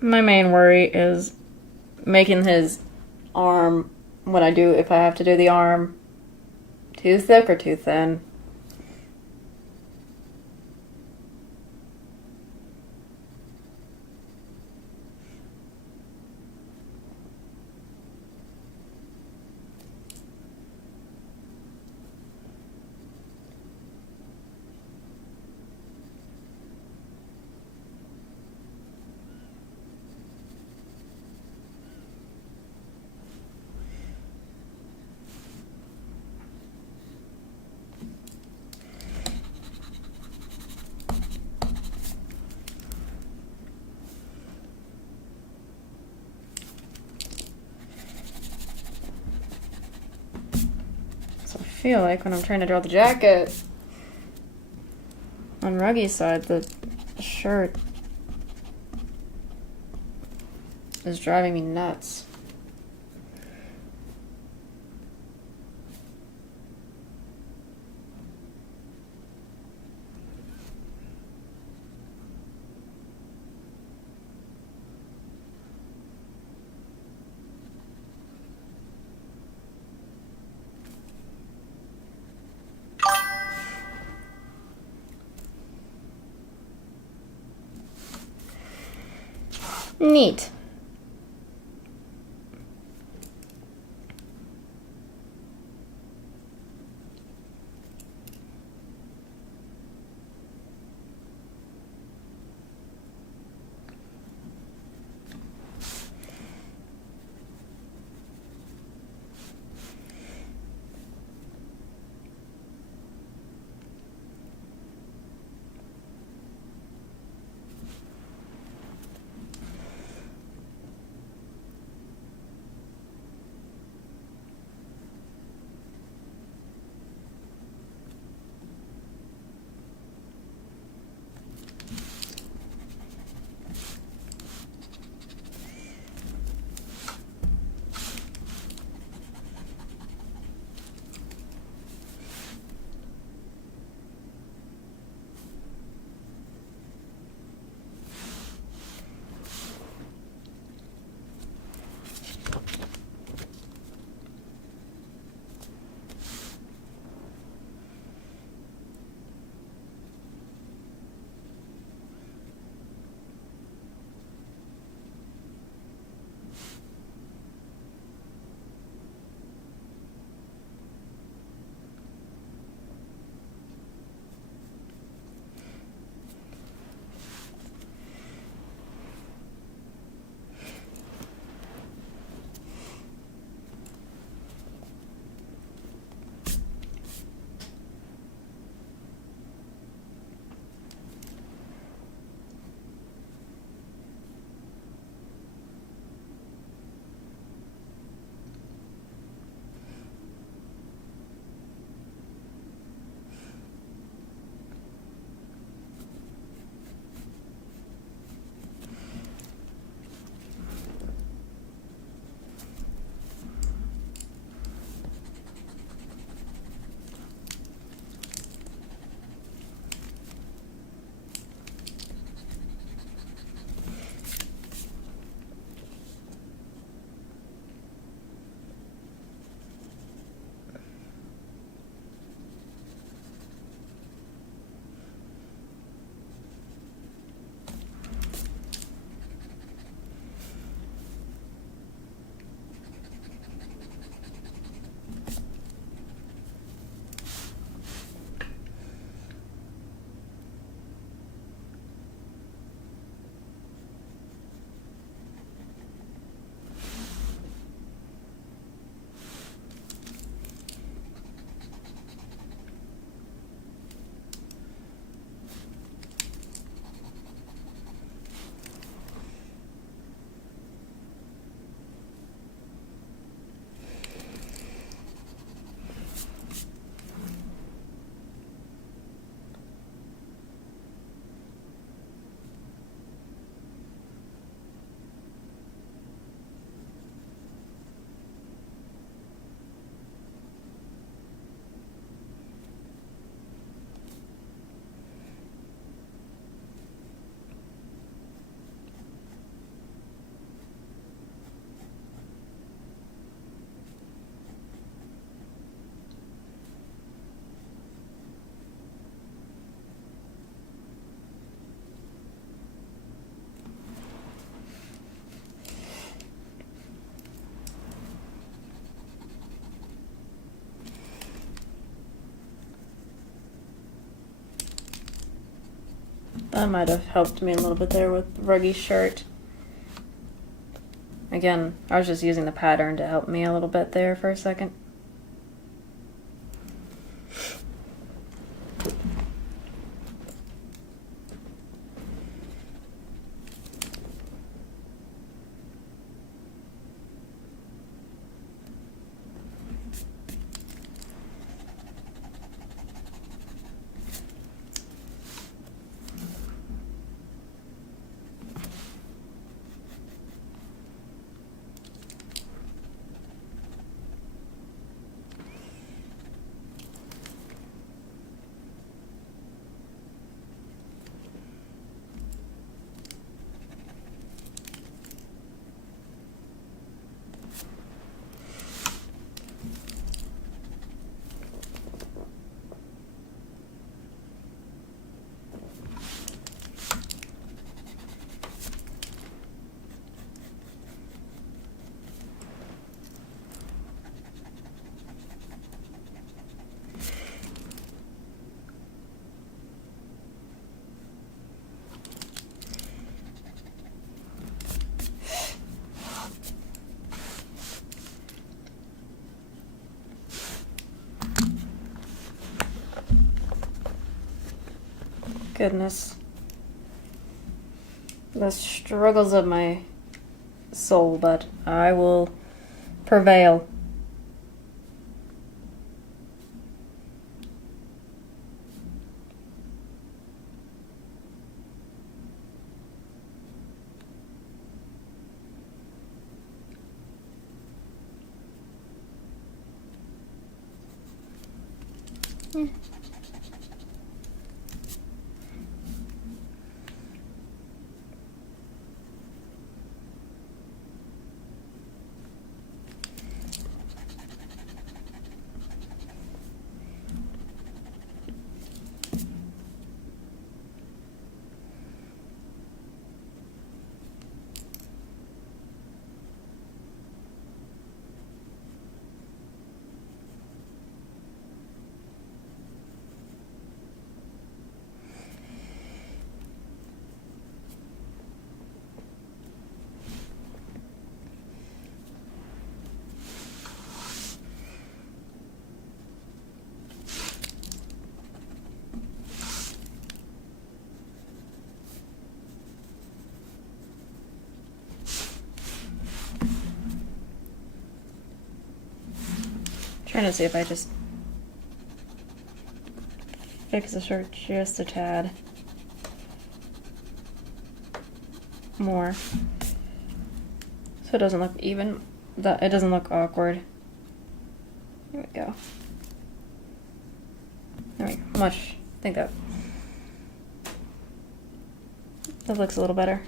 My main worry is making his arm, if I have to do the arm, too thick or too thin. I feel like when I'm trying to draw the jacket on Ruggie's side, the shirt is driving me nuts. Neat. That might have helped me a little bit there with Ruggy's shirt. Again, I was just using the pattern to help me a little bit there for a second. Goodness. The struggles of my soul, but I will prevail. Yeah. Trying to see if I just fix the shirt just a tad more, so it doesn't look even. That it doesn't look awkward. There we go. There we go. Much. I think that looks a little better.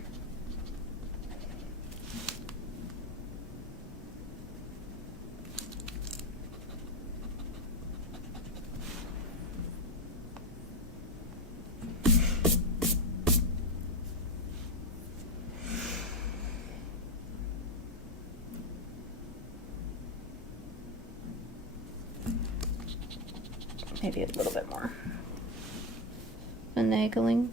Maybe a little bit more finagling.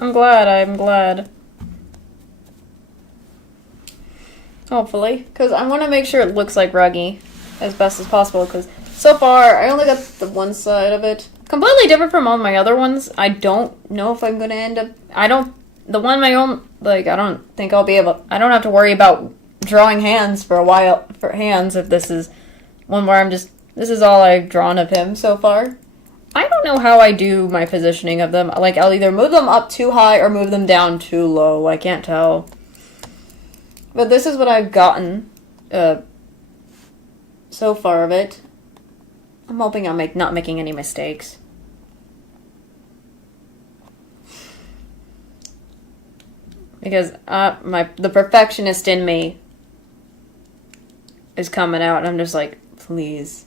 I'm glad. Hopefully, because I want to make sure it looks like Ruggy as best as possible, because so far I only got the one side of it. Completely different from all my other ones. I don't know if I'm going to end up... I don't think I'll be able... I don't have to worry about drawing hands for a while, for hands, if this is one where I'm just... This is all I've drawn of him so far. I don't know how I do my positioning of them. Like, I'll either move them up too high or move them down too low. I can't tell. But this is what I've gotten so far of it. I'm hoping I'm not making any mistakes. Because the perfectionist in me is coming out, and I'm just like, please.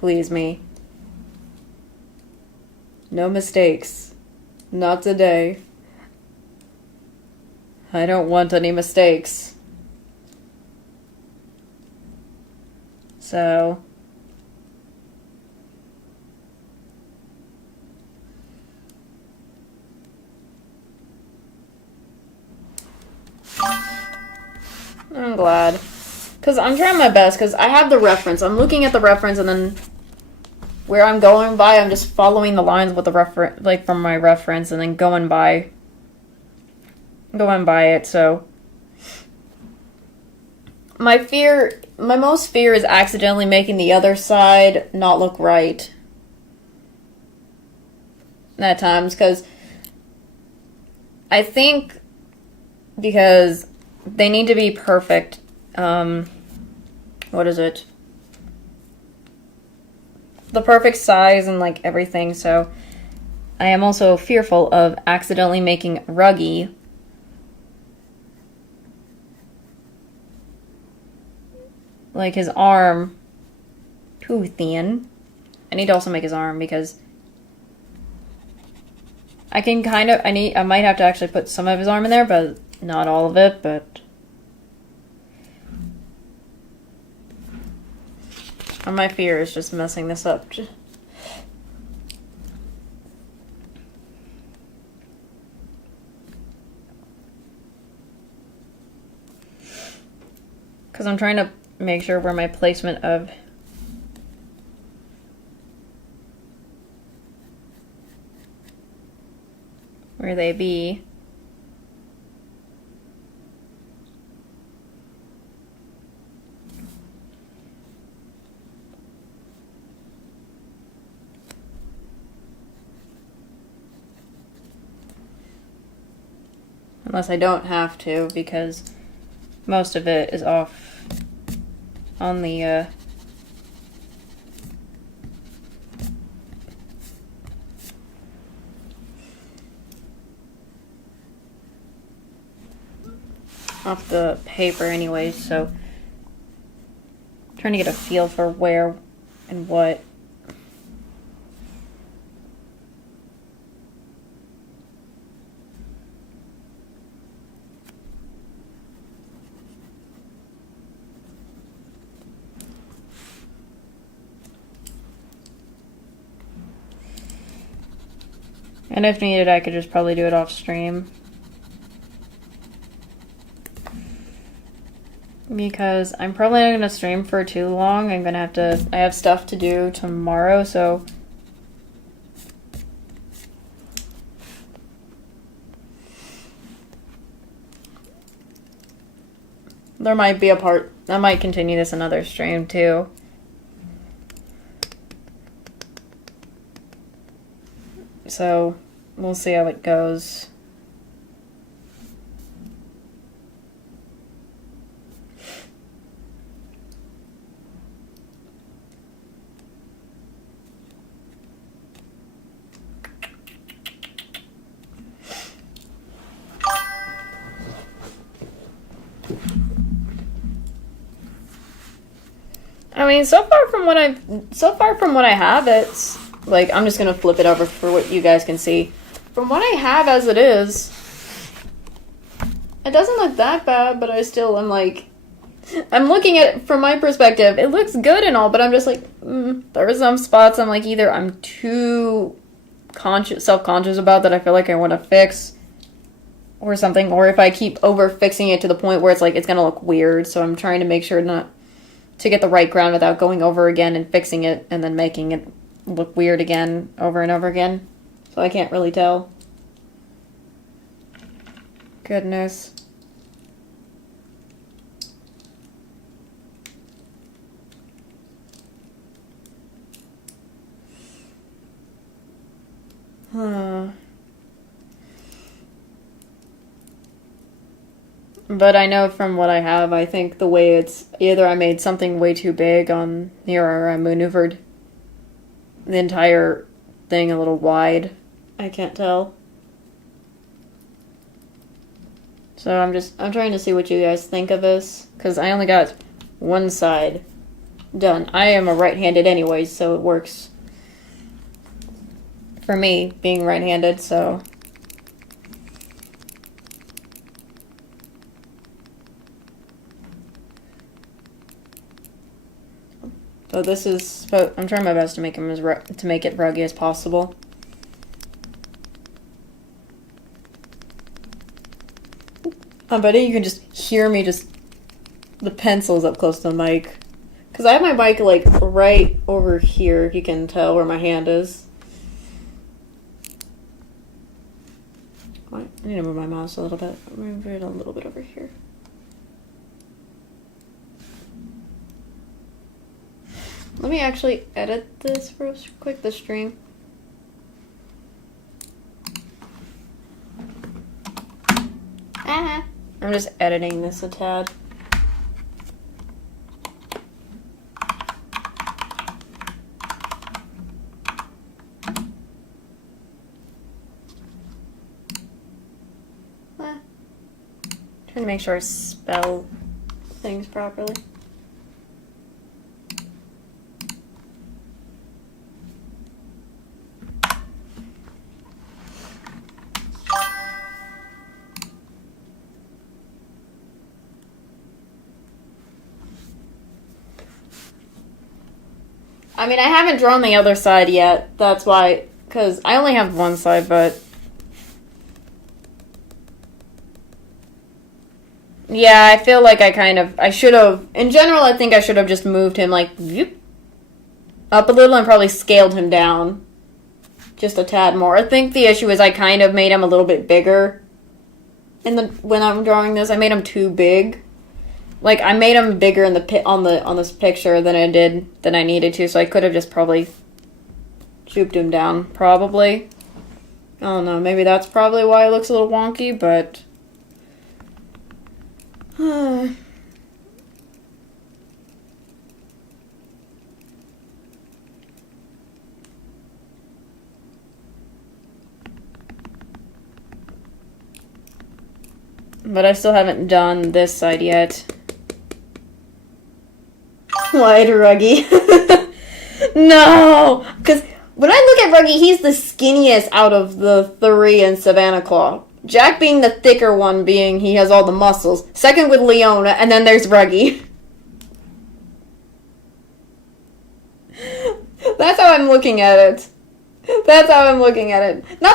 Please me. No mistakes. Not today. I don't want any mistakes. So... I'm glad. Because I'm trying my best, because I have the reference. I'm looking at the reference, and then where I'm going by, I'm just following the lines with the reference, like from my reference, and then going by it, so... My most fear is accidentally making the other side not look right. At times, because I think because they need to be perfect. What is it? The perfect size and like everything, so I am also fearful of accidentally making Ruggy like his arm too thin. I need to also make his arm because I can kind of, I might have to actually put some of his arm in there, but not all of it, but my fear is just messing this up. Because I'm trying to make sure where my placement of where they be. Unless I don't have to, because most of it is off on the off the paper anyways, so I'm trying to get a feel for where and what. And if needed, I could just probably do it off stream. Because I'm probably not going to stream for too long. I have stuff to do tomorrow, so... There might be a part... I might continue this another stream, too. So, we'll see how it goes. I mean, so far from what I have, it's like, I'm just gonna flip it over for what you guys can see. From what I have as it is, it doesn't look that bad, but I still am like, I'm looking at it from my perspective. It looks good and all, but I'm just like, there are some spots I'm like, either I'm too self-conscious about that I feel like I want to fix or something, or if I keep over fixing it to the point where it's like, it's gonna look weird, so I'm trying to make sure not to get the right ground without going over again and fixing it and then making it look weird again over and over again. So I can't really tell. Goodness. Huh. But I know from what I have, I think the way it's either I made something way too big on here or I maneuvered the entire thing a little wide. I can't tell. So I'm trying to see what you guys think of this, because I only got one side done. I am a right-handed anyways, so it works for me being right-handed, so. So this is, I'm trying my best to make to make it ruggy as possible. I bet you can just hear me the pencils up close to the mic. Because I have my mic, like, right over here. You can tell where my hand is. I need to move my mouse a little bit. Move it a little bit over here. Let me actually edit this real quick, the stream. I'm just editing this a tad. Trying to make sure I spell things properly. I mean, I haven't drawn the other side yet. That's why, because I only have one side, but yeah, I feel like I should have, in general, I think I should have just moved him, like, up a little and probably scaled him down just a tad more. I think the issue is I kind of made him a little bit bigger when I'm drawing this. I made him too big. Like, I made him bigger in on this picture than I needed to, so I could have just probably shooped him down, probably. I don't know, maybe that's probably why it looks a little wonky, but but I still haven't done this side yet. Wide Ruggy. No! Because when I look at Ruggy, he's the skinniest out of the three in Savannah Claw. Jack being the thicker one, being he has all the muscles. Second with Leona, and then there's Ruggy. That's how I'm looking at it. That's how I'm looking at it. Not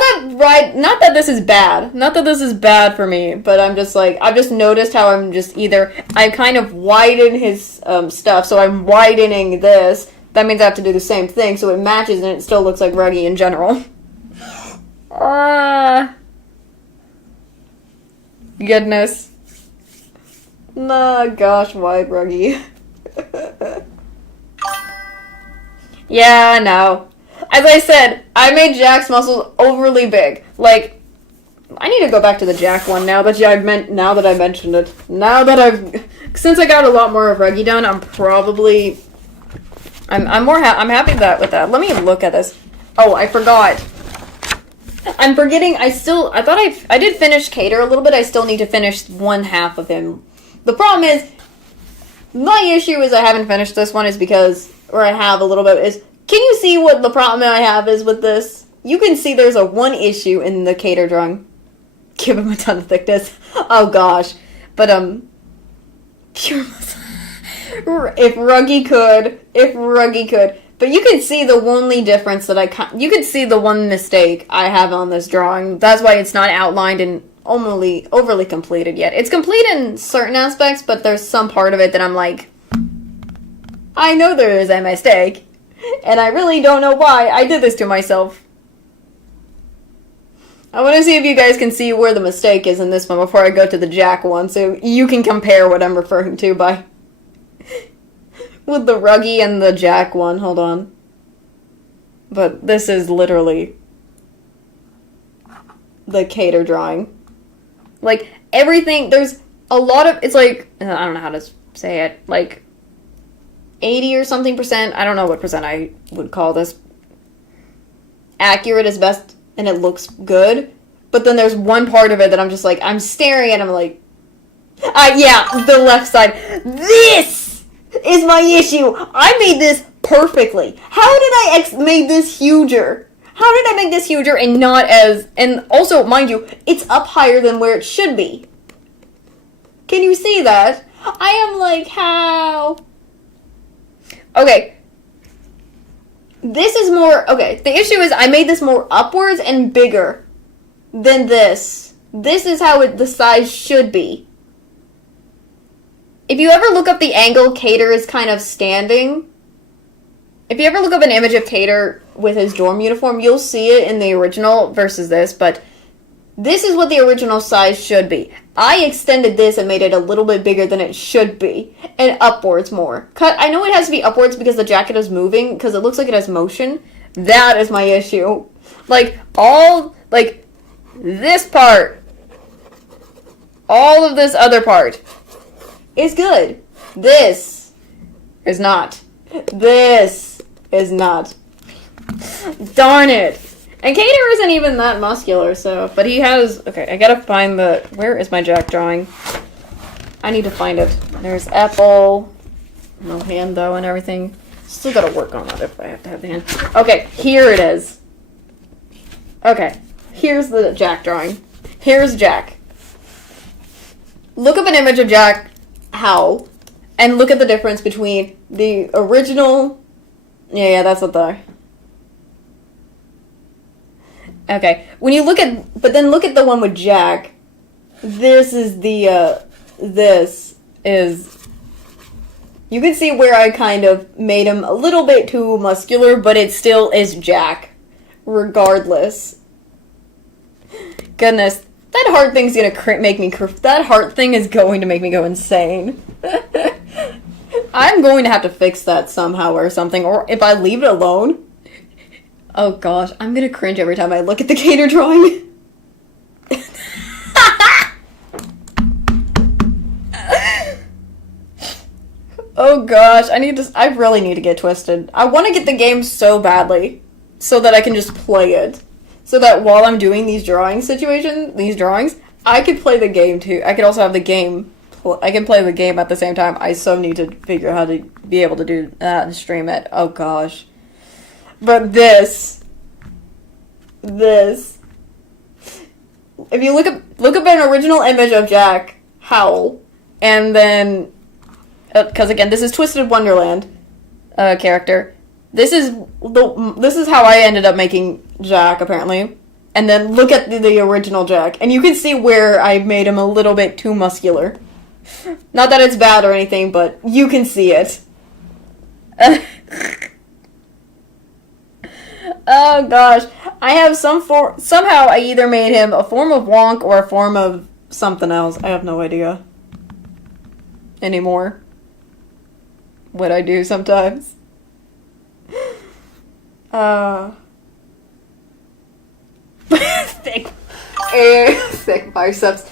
that this is bad. Not that this is bad for me, but I'm just like, I've just noticed how I kind of widen his stuff, so I'm widening this. That means I have to do the same thing, so it matches and it still looks like Ruggy in general. Goodness. Nah, gosh, wide Ruggy. Yeah, I know. As I said, I made Jack's muscles overly big. Like, I need to go back to the Jack one now that I mentioned it. Since I got a lot more of Ruggy done, I'm happy with that. Let me look at this. Oh, I forgot. I'm forgetting. I did finish Cater a little bit. I still need to finish one half of him. The problem is, my issue is I haven't finished this one can you see what the problem I have is with this? You can see there's one issue in the Cater drawing. Give him a ton of thickness. Oh gosh. But, pure muscle. If Ruggy could. But you can see the only difference you can see the one mistake I have on this drawing. That's why it's not outlined and overly completed yet. It's complete in certain aspects, but there's some part of it that I'm like, I know there is a mistake. And I really don't know why I did this to myself. I want to see if you guys can see where the mistake is in this one before I go to the Jack one, so you can compare what I'm referring to by with the Ruggy and the Jack one. Hold on. But this is literally the Cater drawing. Like, everything, a lot of, it's like, I don't know how to say it, like 80 or something percent, I don't know what percent I would call this, accurate is best, and it looks good. But then there's one part of it that I'm just like, I'm staring at, I'm like, yeah, the left side. This is my issue. I made this perfectly. How did I make this huger? How did I make this huger and not as... And also, mind you, it's up higher than where it should be. Can you see that? I am like, how? Okay. This is more... Okay, the issue is I made this more upwards and bigger than this. This is how the size should be. If you ever look up the angle Cater is kind of standing, if you ever look up an image of Cater with his dorm uniform, you'll see it in the original versus this, but this is what the original size should be. I extended this and made it a little bit bigger than it should be, and upwards more. I know it has to be upwards because the jacket is moving, because it looks like it has motion. That is my issue. Like, this part, all of this other part, is good. This is not. This is not. Darn it. And Cater isn't even that muscular, so... But he has... Okay, I gotta find the... Where is my Jack drawing? I need to find it. There's Apple. No hand, though, and everything. Still gotta work on that if I have to have the hand. Okay, here it is. Okay, here's the Jack drawing. Here's Jack. Look up an image of Jack Howell, and look at the difference between the original... Yeah, that's what the... Okay, when you look at... But then look at the one with Jack. This is the, this is... You can see where I kind of made him a little bit too muscular, but it still is Jack. Regardless. Goodness. That heart thing's gonna make me... That heart thing is going to make me go insane. I'm going to have to fix that somehow or something, or if I leave it alone... Oh gosh, I'm gonna cringe every time I look at the Cater drawing. Oh gosh, I really need to get Twisted. I want to get the game so badly, so that I can just play it. So that while I'm doing these drawings, I could play the game too. I could also have the game, I can play the game at the same time. I so need to figure out how to be able to do that and stream it. Oh gosh. But this. If you look up an original image of Jack Howell, and then, because again, this is Twisted Wonderland character. This is how I ended up making Jack, apparently. And then look at the original Jack, and you can see where I made him a little bit too muscular. Not that it's bad or anything, but you can see it. Oh gosh, I have somehow I either made him a form of Wonk or a form of something else. I have no idea anymore. What I do sometimes. Thick biceps.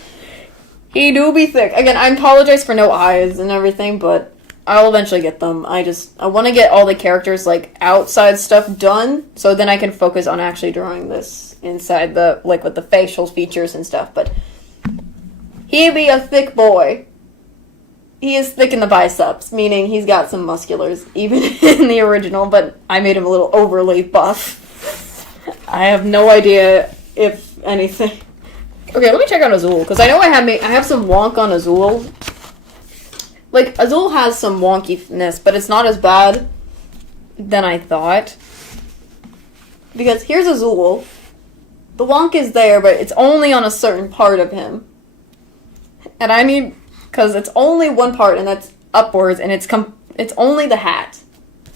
He do be thick. Again, I apologize for no eyes and everything, but I'll eventually get them. I want to get all the characters, like, outside stuff done, so then I can focus on actually drawing this inside the, like, with the facial features and stuff, but he be a thick boy. He is thick in the biceps, meaning he's got some musculars, even in the original, but I made him a little overly buff. I have no idea if anything... Okay, let me check out Azul, because I know I have some wonk on Azul. Like, Azul has some wonkiness, but it's not as bad than I thought. Because here's Azul. The wonk is there, but it's only on a certain part of him. And I need... Because it's only one part, and that's upwards, and it's only the hat.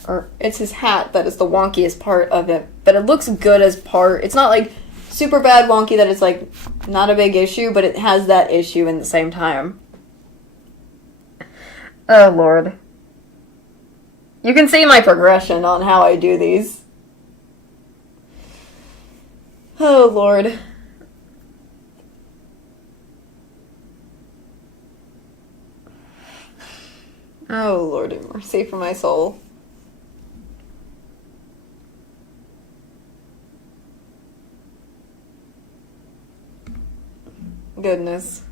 Or, it's his hat that is the wonkiest part of it. But it looks good as part... It's not, like, super bad wonky that it's, like, not a big issue, but it has that issue in the same time. Oh, Lord. You can see my progression on how I do these. Oh, Lord. Oh, Lord have mercy for my soul. Goodness.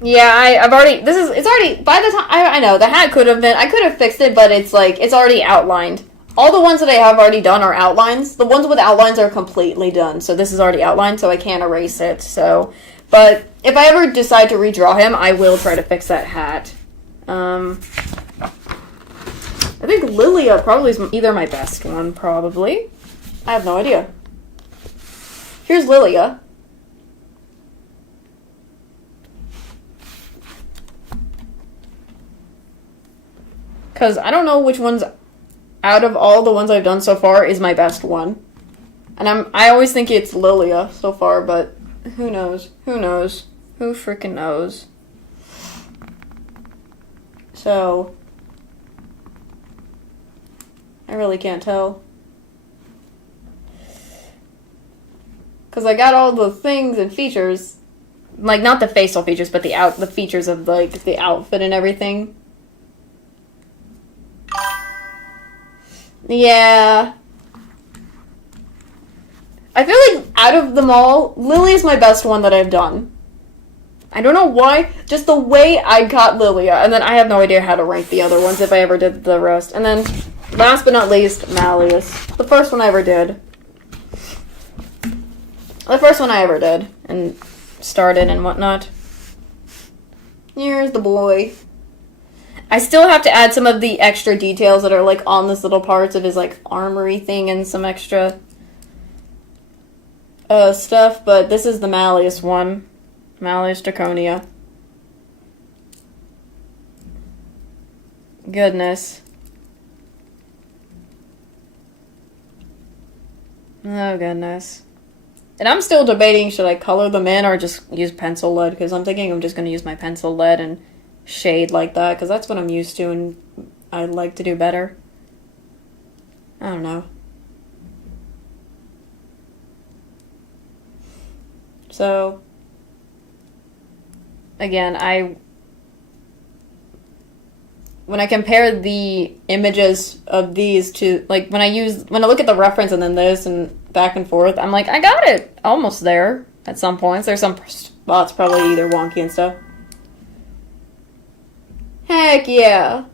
Yeah, I've already, it's already, by the time, I know, the hat could have been, I could have fixed it, but it's like, it's already outlined. All the ones that I have already done are outlines. The ones with outlines are completely done, so this is already outlined, so I can't erase it, so. But if I ever decide to redraw him, I will try to fix that hat. I think Lilia probably is either my best one, probably. I have no idea. Here's Lilia. Because I don't know which one's, out of all the ones I've done so far, is my best one. And I always think it's Lilia so far, but who knows? Who knows? Who freaking knows? So, I really can't tell. Because I got all the things and features, like not the facial features, but the features of like the outfit and everything. Yeah. I feel like out of them all, Lily is my best one that I've done. I don't know why, just the way I got Lilia, and then I have no idea how to rank the other ones if I ever did the rest. And then, last but not least, Malleus. The first one I ever did. The first one I ever did, and started and whatnot. Here's the boy. I still have to add some of the extra details that are, like, on this little parts of his, like, armory thing and some extra stuff, but this is the Malleus one. Malleus Draconia. Goodness. Oh, goodness. And I'm still debating, should I color them in or just use pencil lead, because I'm thinking I'm just going to use my pencil lead and shade like that, because that's what I'm used to and I'd like to do better. I don't know. So, again, when I compare the images of these to, like, when I look at the reference and then this and back and forth, I'm like, I got it almost there at some points. There's some spots probably either wonky and stuff. Heck yeah.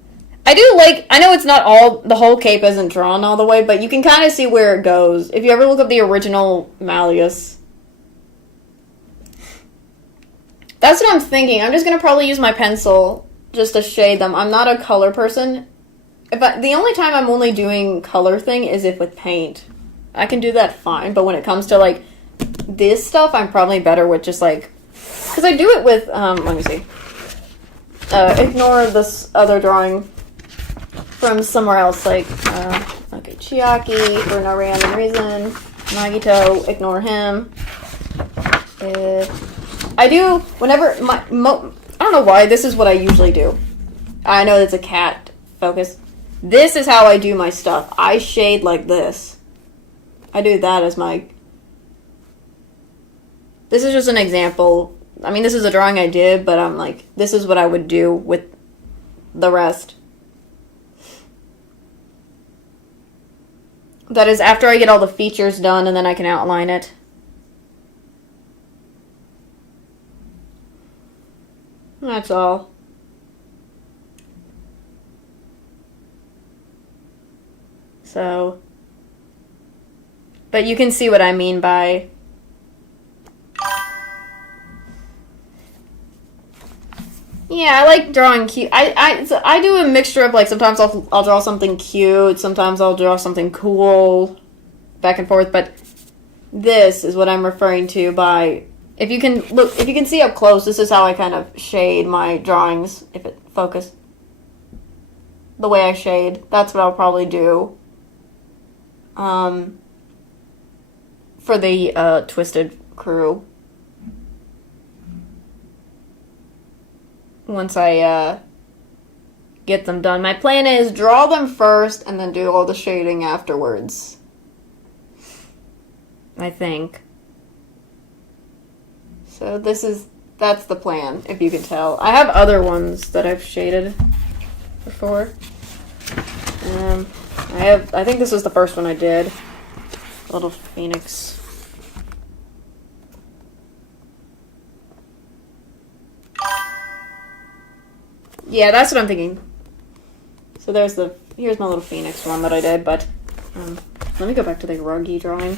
I do like, I know it's not all, the whole cape isn't drawn all the way, but you can kind of see where it goes. If you ever look up the original Malleus. That's what I'm thinking. I'm just going to probably use my pencil just to shade them. I'm not a color person. The only time I'm only doing color thing is if with paint. I can do that fine, but when it comes to, like, this stuff, I'm probably better with just, like, because I do it with, let me see. Ignore this other drawing from somewhere else, like, okay, Chiaki, for no random reason. Nagito, ignore him. I do, whenever, I don't know why, this is what I usually do. I know it's a cat focus. This is how I do my stuff. I shade like this. I do that as my... This is just an example. I mean, this is a drawing I did, but I'm like, this is what I would do with the rest. That is after I get all the features done, and then I can outline it. That's all. So, but you can see what I mean by... Yeah, I like drawing cute. I do a mixture of, like, sometimes I'll draw something cute, sometimes I'll draw something cool, back and forth, but this is what I'm referring to by... If you can see up close, this is how I kind of shade my drawings, if it focus. The way I shade, that's what I'll probably do. For the Twisted Crew. Once I get them done. My plan is draw them first and then do all the shading afterwards. I think. So that's the plan, if you can tell. I have other ones that I've shaded before. I think this was the first one I did. Little phoenix. Yeah, that's what I'm thinking. So here's my little phoenix one that I did, but let me go back to the ruggy drawing.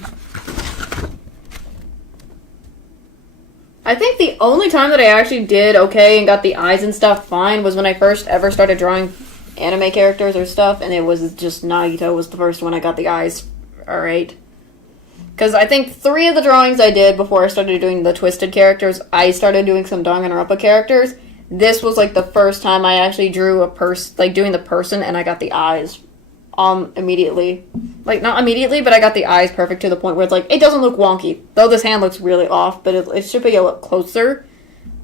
I think the only time that I actually did okay and got the eyes and stuff fine was when I first ever started drawing anime characters or stuff, and it was just Nagito was the first one I got the eyes alright. Because I think 3 of the drawings I did before I started doing the twisted characters, I started doing some Danganronpa characters. This was like the first time I actually drew doing the person, and I got the eyes immediately. Like, not immediately, but I got the eyes perfect to the point where it's like, it doesn't look wonky. Though this hand looks really off, but it should be a little closer.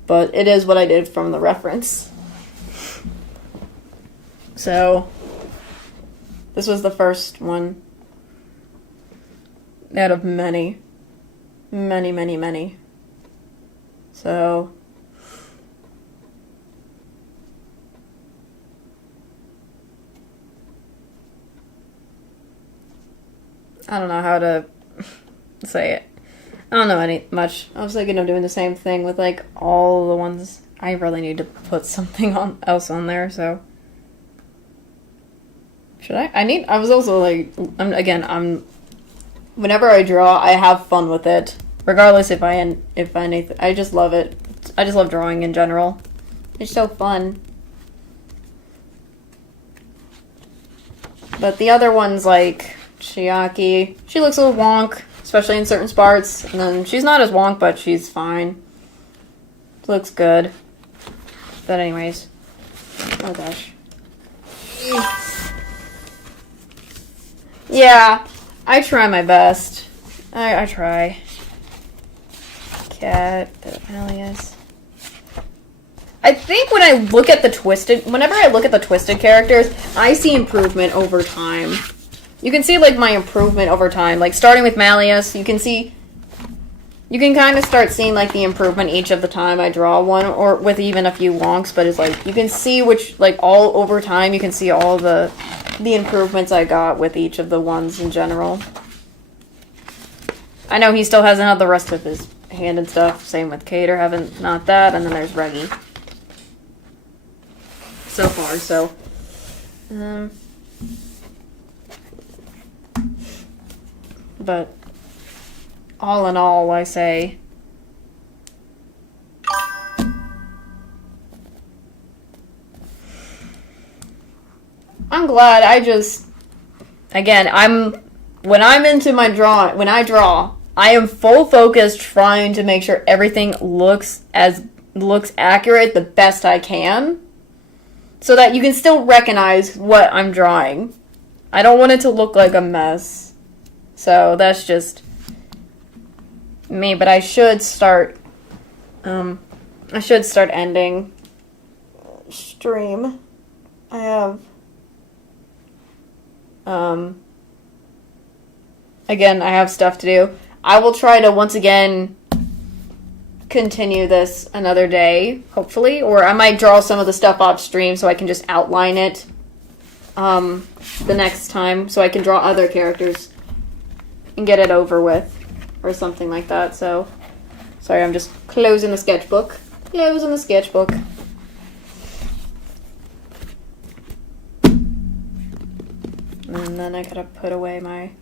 But it is what I did from the reference. So, this was the first one out of many. Many, many, many. So, I don't know how to say it. I don't know much. I was thinking of doing the same thing with like all the ones. I really need to put something else on there, so. Should I? I was also like, whenever I draw, I have fun with it. Regardless if anything, I just love it. I just love drawing in general. It's so fun. But the other ones, like Chiaki, she looks a little wonk, especially in certain parts. And then she's not as wonk, but she's fine. Looks good. But anyways. Oh gosh. Yeah, I try my best. I try. Cat, alias. I think whenever I look at the twisted characters, I see improvement over time. You can see, like, my improvement over time. Like, starting with Malleus, you can kind of start seeing, like, the improvement each of the time I draw one, or with even a few wonks, but it's like, you can see which, like, all over time, you can see all the improvements I got with each of the ones in general. I know he still hasn't had the rest of his hand and stuff. Same with Cater, not that, and then there's Reggie. So far, so. But, all in all, I say. I'm glad. When I'm into my drawing, when I draw, I am full focus trying to make sure everything looks accurate the best I can, so that you can still recognize what I'm drawing. I don't want it to look like a mess. So that's just me, but I should start ending stream. I have again, I have stuff to do. I will try to once again continue this another day, hopefully, or I might draw some of the stuff off stream so I can just outline it the next time, so I can draw other characters and get it over with, or something like that. So, sorry, I'm just closing the sketchbook. Closing the sketchbook. And then I gotta put away my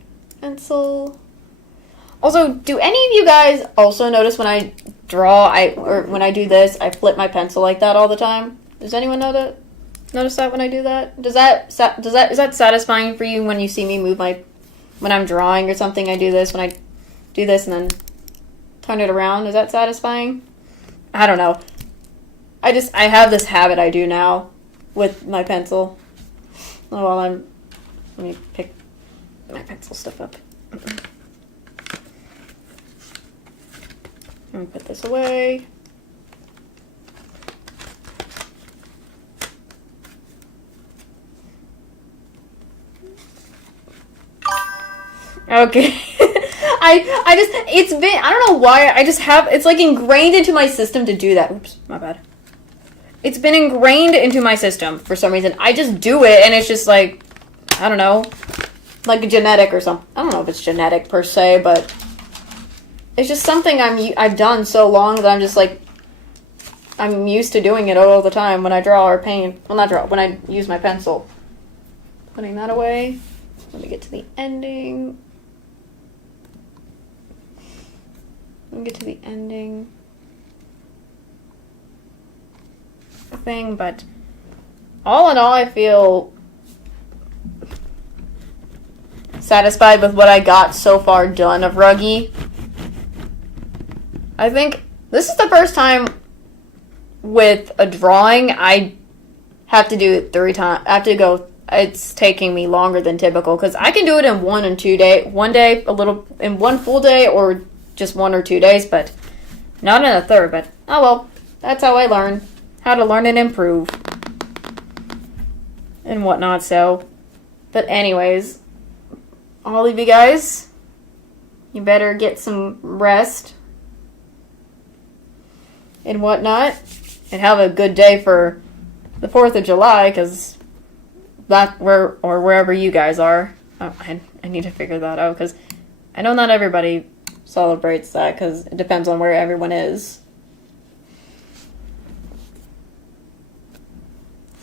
pencil. Also, do any of you guys also notice when I draw, or when I do this, I flip my pencil like that all the time? Does anyone notice that when I do that? Is that satisfying for you when you see me move when I'm drawing or something? I do this when I do this and then turn it around. Is that satisfying? I don't know. I have this habit I do now with my pencil. Let me pick my pencil stuff up. Let me put this away. Okay. I just, it's been, I don't know why, I just have, it's like ingrained into my system to do that. Oops, my bad. It's been ingrained into my system for some reason. I just do it, and it's just like, I don't know, like a genetic or something. I don't know if it's genetic per se, but it's just something I've done so long that I'm just like, I'm used to doing it all the time when I draw or paint. Well, not draw, when I use my pencil. Putting that away. Let me get to the ending. Let me get to the ending thing, but all in all, I feel satisfied with what I got so far done of Ruggy. I think this is the first time with a drawing I have to do it 3 times. I have to go. It's taking me longer than typical because I can do it in 1 and 2 days. One day, a little in 1 full day, or just 1 or 2 days, but not in a third. But oh well, that's how I learn how to learn and improve and whatnot. So, but anyways, all of you guys, you better get some rest and whatnot, and have a good day for the 4th of July, because that or wherever you guys are. Oh, I need to figure that out, because I know not everybody celebrates that, because it depends on where everyone is.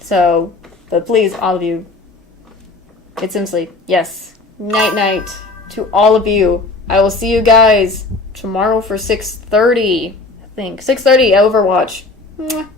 So, but please, all of you, get some sleep. Yes. Night night to all of you. I will see you guys tomorrow for 6:30. I think 6:30 Overwatch. Mwah.